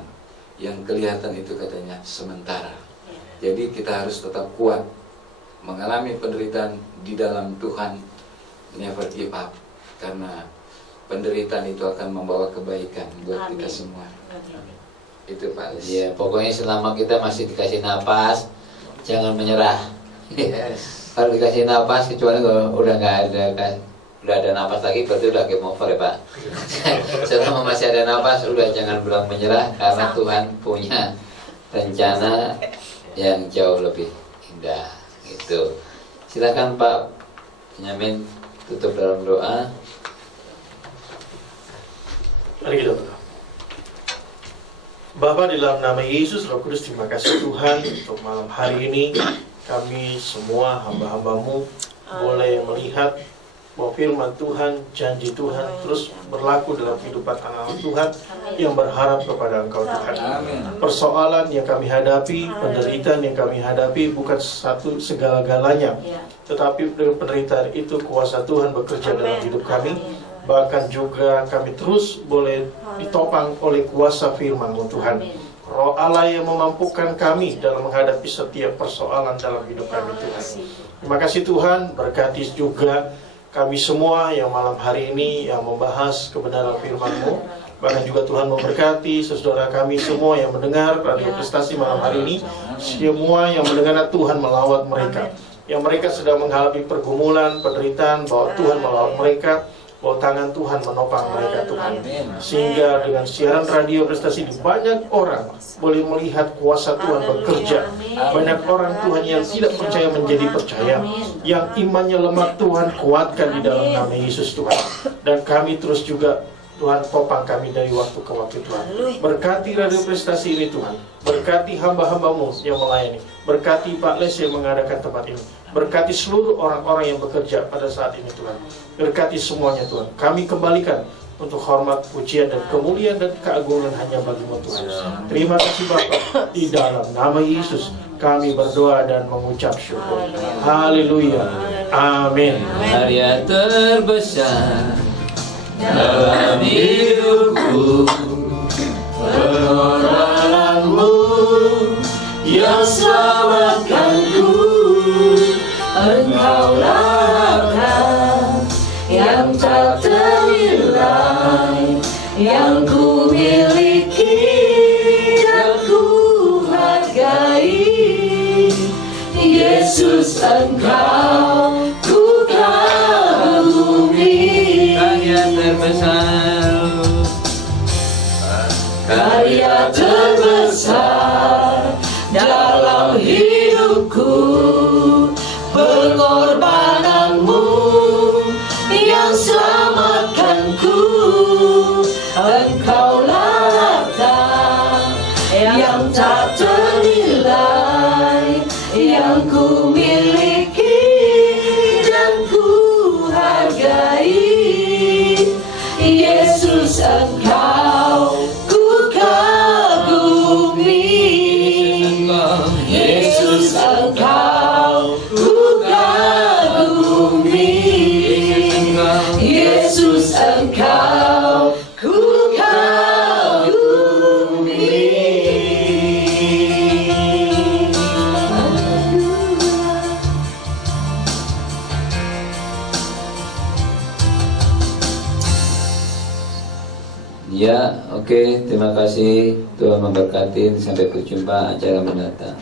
Yang kelihatan itu katanya sementara. Jadi kita harus tetap kuat, mengalami penderitaan di dalam Tuhan, never give up. Karena penderitaan itu akan membawa kebaikan buat kita semua. Itu Pak. Ya, pokoknya selama kita masih dikasih napas, jangan menyerah. Yes. Kalau dikasih napas, kecuali kalau udah nggak ada kan, udah ada napas lagi, berarti udah game over ya Pak. Selama masih ada napas, udah jangan bilang menyerah, karena Tuhan punya rencana yang jauh lebih indah. Gitu. Silakan Pak Benyamin tutup dalam doa. Mari kita berdoa. Bapa, di dalam nama Yesus, Roh Kudus, terima kasih Tuhan untuk malam hari ini. Kami semua hamba-hambamu boleh melihat bahwa firman Tuhan, janji Tuhan terus berlaku dalam kehidupan anak-anak Tuhan yang berharap kepada Engkau Tuhan. Persoalan yang kami hadapi, penderitaan yang kami hadapi bukan satu segala-galanya, tetapi dengan penderitaan itu kuasa Tuhan bekerja dalam hidup kami. Bahkan juga kami terus boleh ditopang oleh kuasa firman-Mu Tuhan. Roh Allah yang memampukan kami dalam menghadapi setiap persoalan dalam hidup kami Tuhan. Terima kasih Tuhan, berkati juga kami semua yang malam hari ini yang membahas kebenaran firman-Mu. Bahkan juga Tuhan memberkati saudara kami semua yang mendengar Radio Prestasi malam hari ini. Semua yang mendengar Tuhan melawat mereka. Yang mereka sedang menghadapi pergumulan, penderitaan, bahwa Tuhan melawat mereka, bahwa tangan Tuhan menopang mereka Tuhan. Sehingga dengan siaran Radio Prestasi ini banyak orang boleh melihat kuasa Tuhan bekerja. Banyak orang Tuhan yang tidak percaya menjadi percaya. Yang imannya lemah Tuhan kuatkan di dalam nama Yesus Tuhan. Dan kami terus juga Tuhan topang kami dari waktu ke waktu Tuhan. Berkati Radio Prestasi ini Tuhan. Berkati hamba-hambamu yang melayani. Berkati Pak Les yang mengadakan tempat ini. Berkati seluruh orang-orang yang bekerja pada saat ini Tuhan. Berkati semuanya Tuhan. Kami kembalikan untuk hormat, pujian, dan kemuliaan dan keagungan hanya bagi-Mu Tuhan. Terima kasih Bapa. Di dalam nama Yesus kami berdoa dan mengucap syukur. Haleluya. Amin. Karya terbesar dalam hidupku, pengorbananmu yang selamatkanku. Engkaulah harta yang tak ternilai, yang ku miliki dan ku hargai. Yesus, Engkau ku kagumi. Karya terbesar, karya terbesar dalam hidupku, pengorbananmu yang selamatkanku. Engkaulah harta yang tak ternilai, yang ku miliki dan ku hargai. Yesus, Engkau ku kagumi. Yesus, Engkau ku kagumi. Yesus, Engkau ku kagumi. Ya, oke, terima kasih. Tuhan memberkati. Sampai berjumpa acara mendatang.